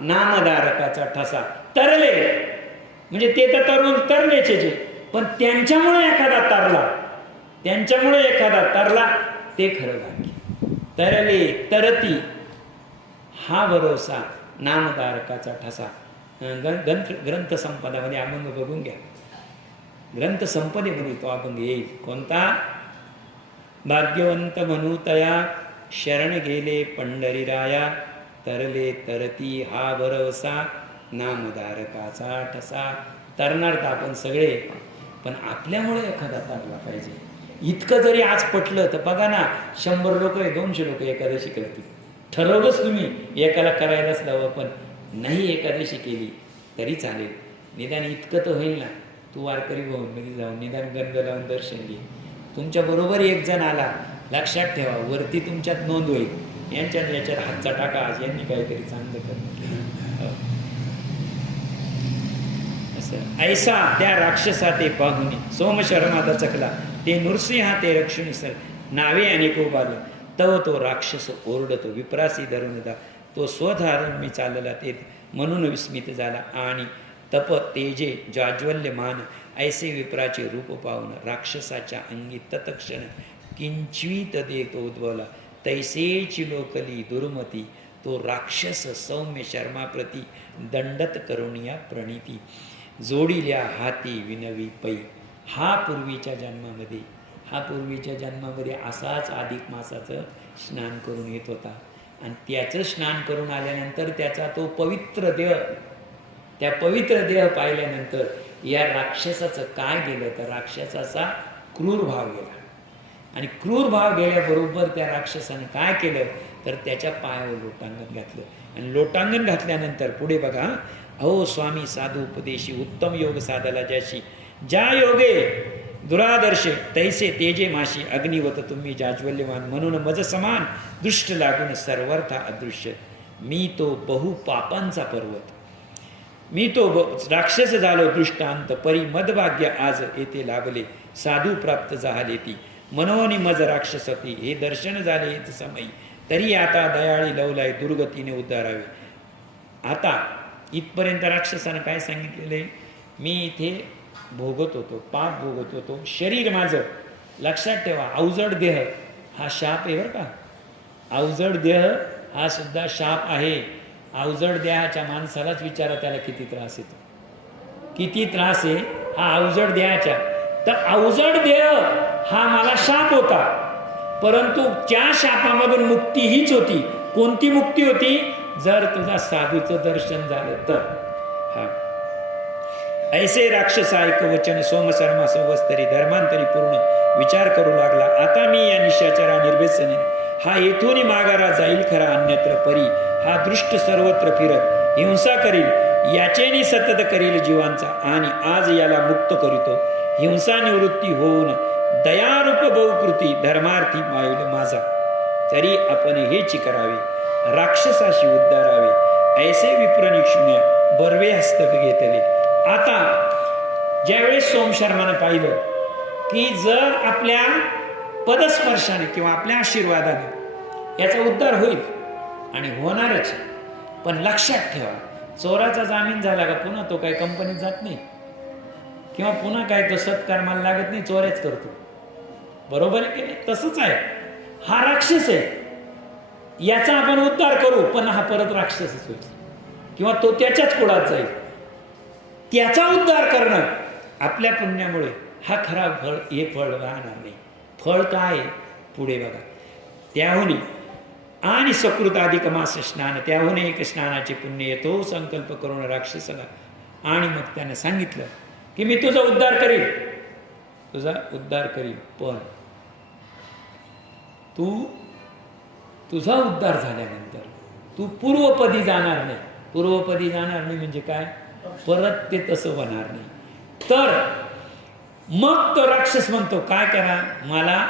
नामधारकाचा ठसा. तरले म्हणजे ते तर तरुण तरलेचे जे, पण त्यांच्यामुळे एखादा तरला ते खरं भाग्य. तरले तरती हा भरोसा नामधारकाचा ठसा. ग्रंथ संपदामध्ये अभंग बघून घ्या, ग्रंथ संपदेमध्ये तो अभंग येईल. कोणता? भाग्यवंत म्हणू तया शरण गेले पंढरी राया, तरले तरती हा भरोसा नामधारकाचा ठसा. तरणार तर आपण सगळे, पण आपल्यामुळे एखादा तरला पाहिजे. इतकं जरी आज पटलं तर बघा ना, 100 लोक 200 लोक एकादशी करतील. ठरवलंच तुम्ही एकाला करायलाच लावं, पण नाही एकादशी केली तरी चालेल. निदान इतकं तर होईल ना, तू वारकरी भवनमध्ये जाऊन निदान गंध लावून दर्शन घे. तुमच्या बरोबर एक जण आला, लक्षात ठेवा वरती तुमच्यात नोंद होईल, याच्यात हातचा टाका, आज यांनी काहीतरी चांगलं करणार. असं ऐसा त्या राक्षसा ते पाहुनी सोमशर्मादा चकला, ते नृसिंहा ते रक्षुनी सर नावे अनेको बाल, तव तो राक्षस ओरडतो विप्रासी धरुणदा, तो स्वधारण मी चालला ते म्हणून विस्मित झाला. आणि तप तेजे जाज्वल्यमान ऐसे विप्राचे रूप पाहून राक्षसाच्या अंगी तत्क्षण किंचित देतो उद्भवला, तैसेची लोकली दुर्मती, तो राक्षस सौम्य शर्माप्रती दंडत करुणिया प्रणिती, जोडिल्या हाती विनवी पै. हा पूर्वीच्या जन्मामध्ये असाच अधिक मासाचं स्नान करून येत होता. आणि त्याचं स्नान करून आल्यानंतर त्याचा तो पवित्र देह पाहिल्यानंतर या राक्षसाचं काय गेलं तर राक्षसाचा क्रूर भाव गेला. आणि क्रूर भाव गेल्याबरोबर त्या राक्षसाने काय केलं तर त्याच्या पायावर लोटांगण घातलं. आणि लोटांगण घातल्यानंतर पुढे बघा, अहो स्वामी साधू उपदेशी उत्तम योग साधला ज्याशी, ज्या योगे दुरादर्श तैसे तेजे माशी, अग्निवत तुम्ही जाज्वल्यमान, म्हणून मज समान दृष्ट लागून सर्वर्था अदृश्य. मी तो बहु पापांचा पर्वत, मी तो राक्षस झालो दृष्टांत, परी मदभाग्य आज येथे लाभले, साधू प्राप्त झाले ती, मनोनी मज राक्षसती, हे दर्शन झाले हेत समयी, तरी आता दयाळी लवलाय दुर्गतीने उद्धारावे. आता इथपर्यंत राक्षसानं काय सांगितलेलं आहे? मी इथे भोगत होतो, पाप भोगत होतो, शरीर माझं. लक्षात ठेवा, अवजड देह हा शाप आहे बरं का. अवजड देह हा सुद्धा शाप आहे. अवजड देहाच्या माणसालाच विचारा त्याला किती त्रास येतो. किती त्रास आहे हा अवजड देहाचा. तर अवजड देह हा मला शाप होता, परंतु त्या शापामधून मुक्ती हीच होती. कोणती मुक्ती होती? जर तुझा साधूचं दर्शन झालं तर. हा ऐसे राक्षसायक वचन सोमशर्मा संवत्सरी धर्मांतरी पूर्ण विचार करू लागला. आता मी या निशाचरा निर्व्यसनी हा येथून माघारा जाईल खरा, अन्यत्र परी हा दृष्ट सर्वत्र फिरत हिंसा करील, याचेनी सतत करील जीवांचा, आणि आज याला मुक्त करीतो. हिंसा निवृत्ती होऊन दयारूप बहुकृती धर्मार्थी माईल माझा. तरी आपण हेच करावे, राक्षसाशी उद्धारावे. ऐसे विप्रनिक्षुण्य बर्वे हस्तक घेतले. आता ज्यावेळेस सोमशर्मानं पाहिलं की जर आपल्या पदस्पर्शाने किंवा आपल्या आशीर्वादाने याचा उद्धार होईल, आणि होणारच, पण लक्षात ठेवा, चोराचा जामीन झाला का पुन्हा तो काही कंपनीत जात नाही, किंवा पुन्हा काय तो सत्कर्माला लागत नाही, चोऱ्याच करतो. बरोबर आहे की नाही? तसंच आहे. हा राक्षस आहे, याचा आपण उद्धार करू, पण हा परत राक्षसच होईल, किंवा तो त्याच्याच कुळात जाईल. त्याचा उद्धार करणं आपल्या पुण्यामुळे हा खरा फळ, हे फळ राहणार नाही. फळ काय पुढे बघा. त्याहून आणि सकृत अधिक मास स्नान, त्याहून एक स्नानाचे पुण्य येतो संकल्प करून राक्षसाला. आणि मग त्याने सांगितलं की मी तुझा उद्धार करील, तुझा उद्धार करील, पण तुझा उद्धार झाल्यानंतर तू पूर्वपदी जाणार नाही. पूर्वपदी जाणार नाही म्हणजे काय? परत ते तसं होणार नाही. तर मग तो राक्षस म्हणतो काय करा, मला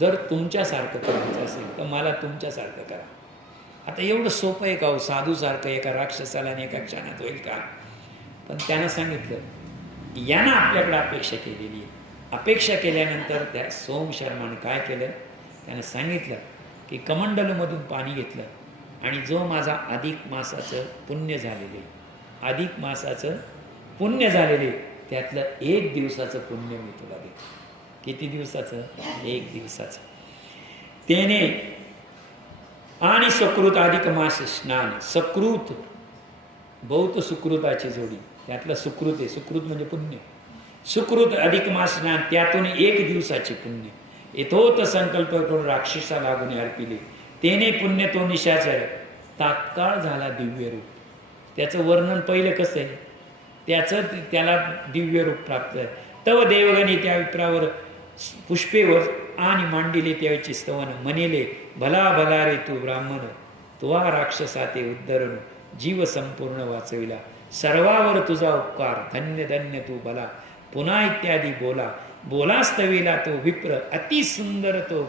जर तुमच्यासारखं करायचं असेल तर मला तुमच्यासारखं करा. आता एवढं सोपं आहे का हो? साधूसारखं एका राक्षसाला आणि एका क्षणात होईल का? पण त्यानं सांगितलं, यानं आपल्याकडे अपेक्षा केलेली आहे. अपेक्षा केल्यानंतर त्या सोमशर्माने काय केलं, त्यानं सांगितलं की कमंडलूमधून पाणी घेतलं, आणि जो माझा अधिक मासाचं पुण्य झालेले, अधिक मासाचं पुण्य झालेले, त्यातलं 1 दिवसाचं पुण्य मी तुला देतो. किती दिवसाचं? 1 दिवसाचं. त्याने आणि सकृत अधिक मास स्नान, सकृत बहुत सुकृताची जोडी, त्यातलं सुकृत आहे. सुकृत म्हणजे पुण्य. सुकृत अधिक मास स्नान, त्यातून 1 दिवसाचे पुण्य. यथोत संकल्प करून राक्षसा लागून अर्पिले, तेने पुण्य तो निशाचर तात्काळ झाला दिव्य रूप. त्याचं वर्णन पहिलं कसं आहे, त्याला दिव्य रूप प्राप्त आहे. तव देवगणी त्या विप्रावर पुष्पेवर आणि मांडिले त्यावेळचे स्तवन, म्हणेले भला भला रे तू ब्राह्मण, तुवा राक्षसा ते उद्धरण, जीव संपूर्ण वाचविला, सर्वावर तुझा उपकार, धन्य धन्य तू भला. पुन्हा इत्यादी बोला बोलास्तविला तो विप्र, अति सुंदर तो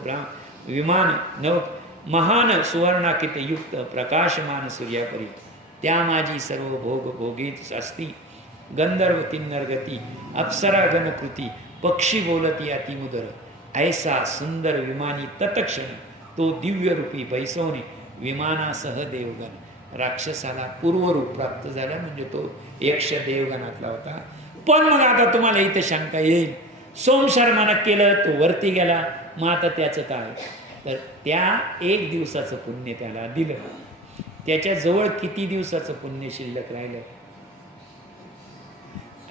विमान नव महान सुवर्णाकित युक्त, प्रकाशमान सूर्यापरी. त्या माझी सर्व भोग भोगीत शास्ती, गंधर्व किन्नर गती, अप्सरा गणकृती, पक्षी बोलती अतिमुदर. ऐसा सुंदर विमानी तत्क्षण तो दिव्य रूपी बैसवणे, विमानासह देवगण. राक्षसाला पूर्वरूप प्राप्त झाला, म्हणजे तो 100 देवगणातला होता. पण मग आता तुम्हाला इथं शंका येईल, सोमशर्मानं केलं, तो वरती गेला, मग आता त्याचं काय? तर त्या 1 दिवसाचं पुण्य त्याला दिलं. त्याच्याजवळ किती दिवसाचं पुण्य शिल्लक राहिलं?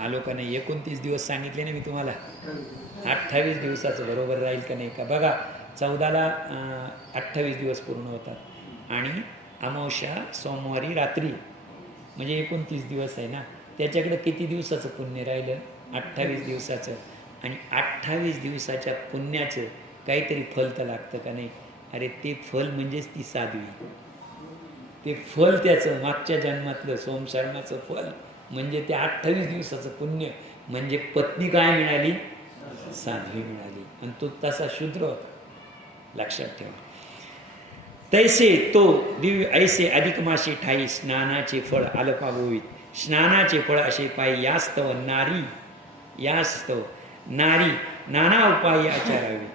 आलो का नाही? 29 दिवस सांगितले ना मी तुम्हाला. 28 दिवसाचं बरोबर राहील का नाही का बघा. 14ला 28 दिवस पूर्ण होतात, आणि अमावस्या सोमवारी रात्री, म्हणजे 29 दिवस आहे ना. त्याच्याकडे किती दिवसाचं पुण्य राहिलं? 28 दिवसाचं. आणि 28 दिवसाच्या पुण्याचं काहीतरी फल तर लागतं का नाही? अरे ते फल म्हणजेच ती साध्वी. ते फल त्याचं मागच्या जन्मातलं सोमशर्माचं फल म्हणजे ते 28 दिवसाचं पुण्य. म्हणजे पत्नी काय मिळाली? साध्वी मिळाली. आणि तो तसा शूद्र होता, लक्षात ठेवा. तैसे तो दिव्य ऐसे अधिक मासे ठाई, स्नानाचे फळ अल्पा होईत, स्नानाचे फळ असे पायी. यास्तव नारी नाना उपाय आचारावे,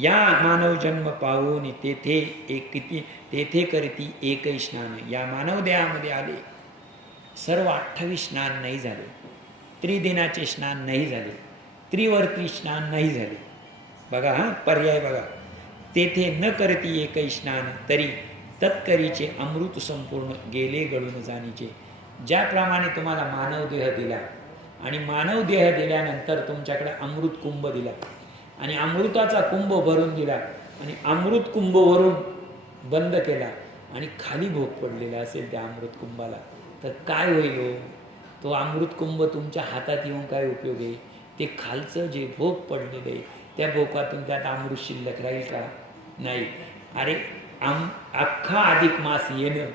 या मानव जन्म पाहून तेथे करती एकही स्नान. या मानव देहामध्ये आले, सर्व 28 स्नान नाही झाले, त्रिदिनाचे स्नान नाही झाले, त्रिवर्ती स्नान नाही झाले. बघा हा पर्याय बघा. तेथे न करती एकही स्नान, तरी तत्करीचे अमृत संपूर्ण गेले गळून जाणीचे. ज्याप्रमाणे तुम्हाला मानव देह दिला आणि मानव देह दिल्यानंतर तुमच्याकडे अमृत कुंभ दिला आणि अमृताचा कुंभ भरून दिला आणि अमृत कुंभ वरून बंद केला आणि खाली भोग पडलेला असेल त्या अमृत कुंभाला, तर काय होईल हो? तो अमृत कुंभ तुमच्या हातात येऊन काय उपयोग आहे? ते खालचं जे भोग पडलेलं आहे त्या भोगातून त्यात अमृत शिल्लक राहील का? नाही. अरे अख्खा अधिक मास येणं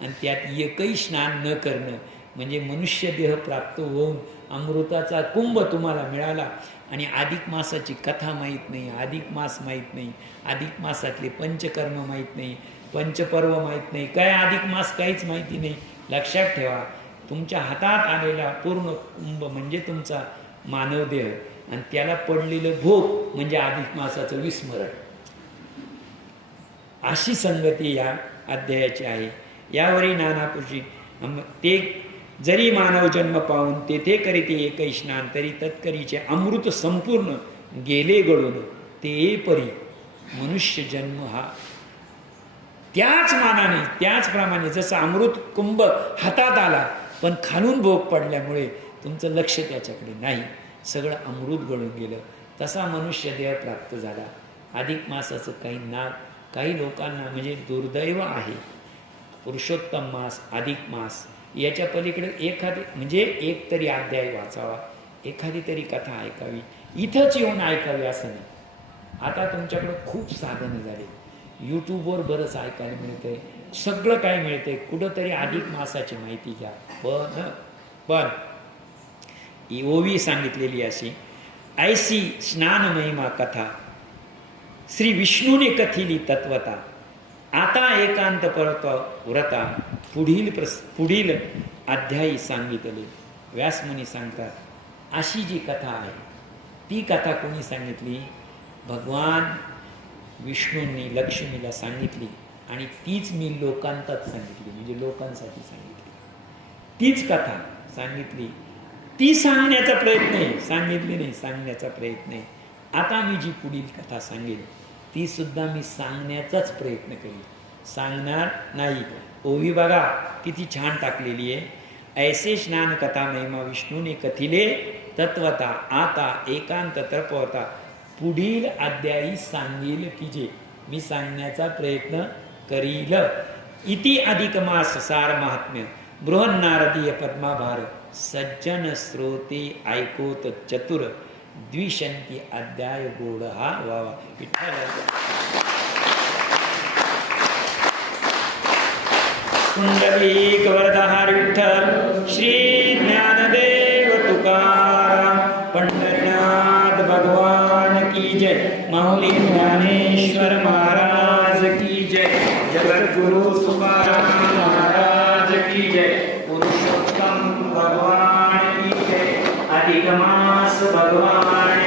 आणि त्यात एकही स्नान न करणं म्हणजे मनुष्य देह प्राप्त होऊन अमृताचा कुंभ तुम्हाला मिळाला आणि अधिक मासाची कथा माहीत नाही, अधिक मास माहीत नाही, अधिक मासातले पंचकर्म माहीत नाही, पंचपर्व माहीत नाही, काय अधिक मास काहीच माहिती नाही. लक्षात ठेवा, तुमच्या हातात आलेला पूर्ण कुंभ म्हणजे तुमचा मानवदेह आणि त्याला पडलेलं भोग म्हणजे अधिक मासाचं विस्मरण. अशी संगती या अध्यायाची आहे. यावरी नानापुरुषी ते जरी मानव जन्म पाहून तेथे करीते एकही स्नान तरी तत्करीचे अमृत संपूर्ण गेले गळून ते परी मनुष्य जन्म हा त्याच मानाने त्याचप्रमाणे जसं अमृत कुंभ हातात आला पण खालून भोग पडल्यामुळे तुमचं लक्ष त्याच्याकडे नाही, सगळं अमृत गळून गेलं, तसा मनुष्य देह प्राप्त झाला. अधिक मासाचं काही लोकांना म्हणजे दुर्दैव आहे. पुरुषोत्तम मास, अधिक मास याच्या पलीकडे म्हणजे एक तरी अध्याय वाचावा, एखादी तरी कथा ऐकावी, इथंच येऊन ऐकावी असं नाही. आता तुमच्याकडे खूप साधनं झाली, यूट्यूबवर बरंच ऐकायला मिळतंय, सगळं काय मिळतंय, कुठंतरी अधिक मासाची माहिती घ्या. पण ओवी सांगितलेली अशी ऐसी स्नान महिमा कथा श्री विष्णूने कथिली तत्वता आता एकांत परत व्रता पुढील अध्यायी सांगितले. व्यासमुनी सांगतात अशी जी कथा आहे ती कथा कोणी सांगितली? भगवान विष्णूंनी लक्ष्मीला सांगितली आणि तीच मी लोकांतात सांगितली, म्हणजे लोकांसाठी सांगितली. तीच कथा सांगितली, ती सांगण्याचा प्रयत्न आहे, सांगितली नाही, सांगण्याचा प्रयत्न आहे. आता मी जी पुढील कथा सांगेन ती सुद्धा मी सांगण्याचाच प्रयत्न करेन, सांगणार नाही. ओवी बघा किती छान टाकलेली आहे. ऐसे स्नान कथा महिमा विष्णूने कथिले तत्वता आता एकांत तत्वता पुढील अध्यायी सांगेल की जे मी सांगण्याचा प्रयत्न करील. इति अधिक मास सार महात्म्य बृहन्नारदीय पद्माभार सज्जन श्रोते ऐकोत चतुर द्विशंती अध्याय गोड हा वावा. विठ्ठल कुंडलीक वरदहार विठ्ठल श्री ज्ञानदेव तुकाराम पंढरीनाथ भगवान की जय. माऊली ज्ञानेश्वर महाराज की जय. जगद्गुरु तुकाराम महाराज की जय. पुरुषोत्तम भगवान की जय. अधिक मास भगवान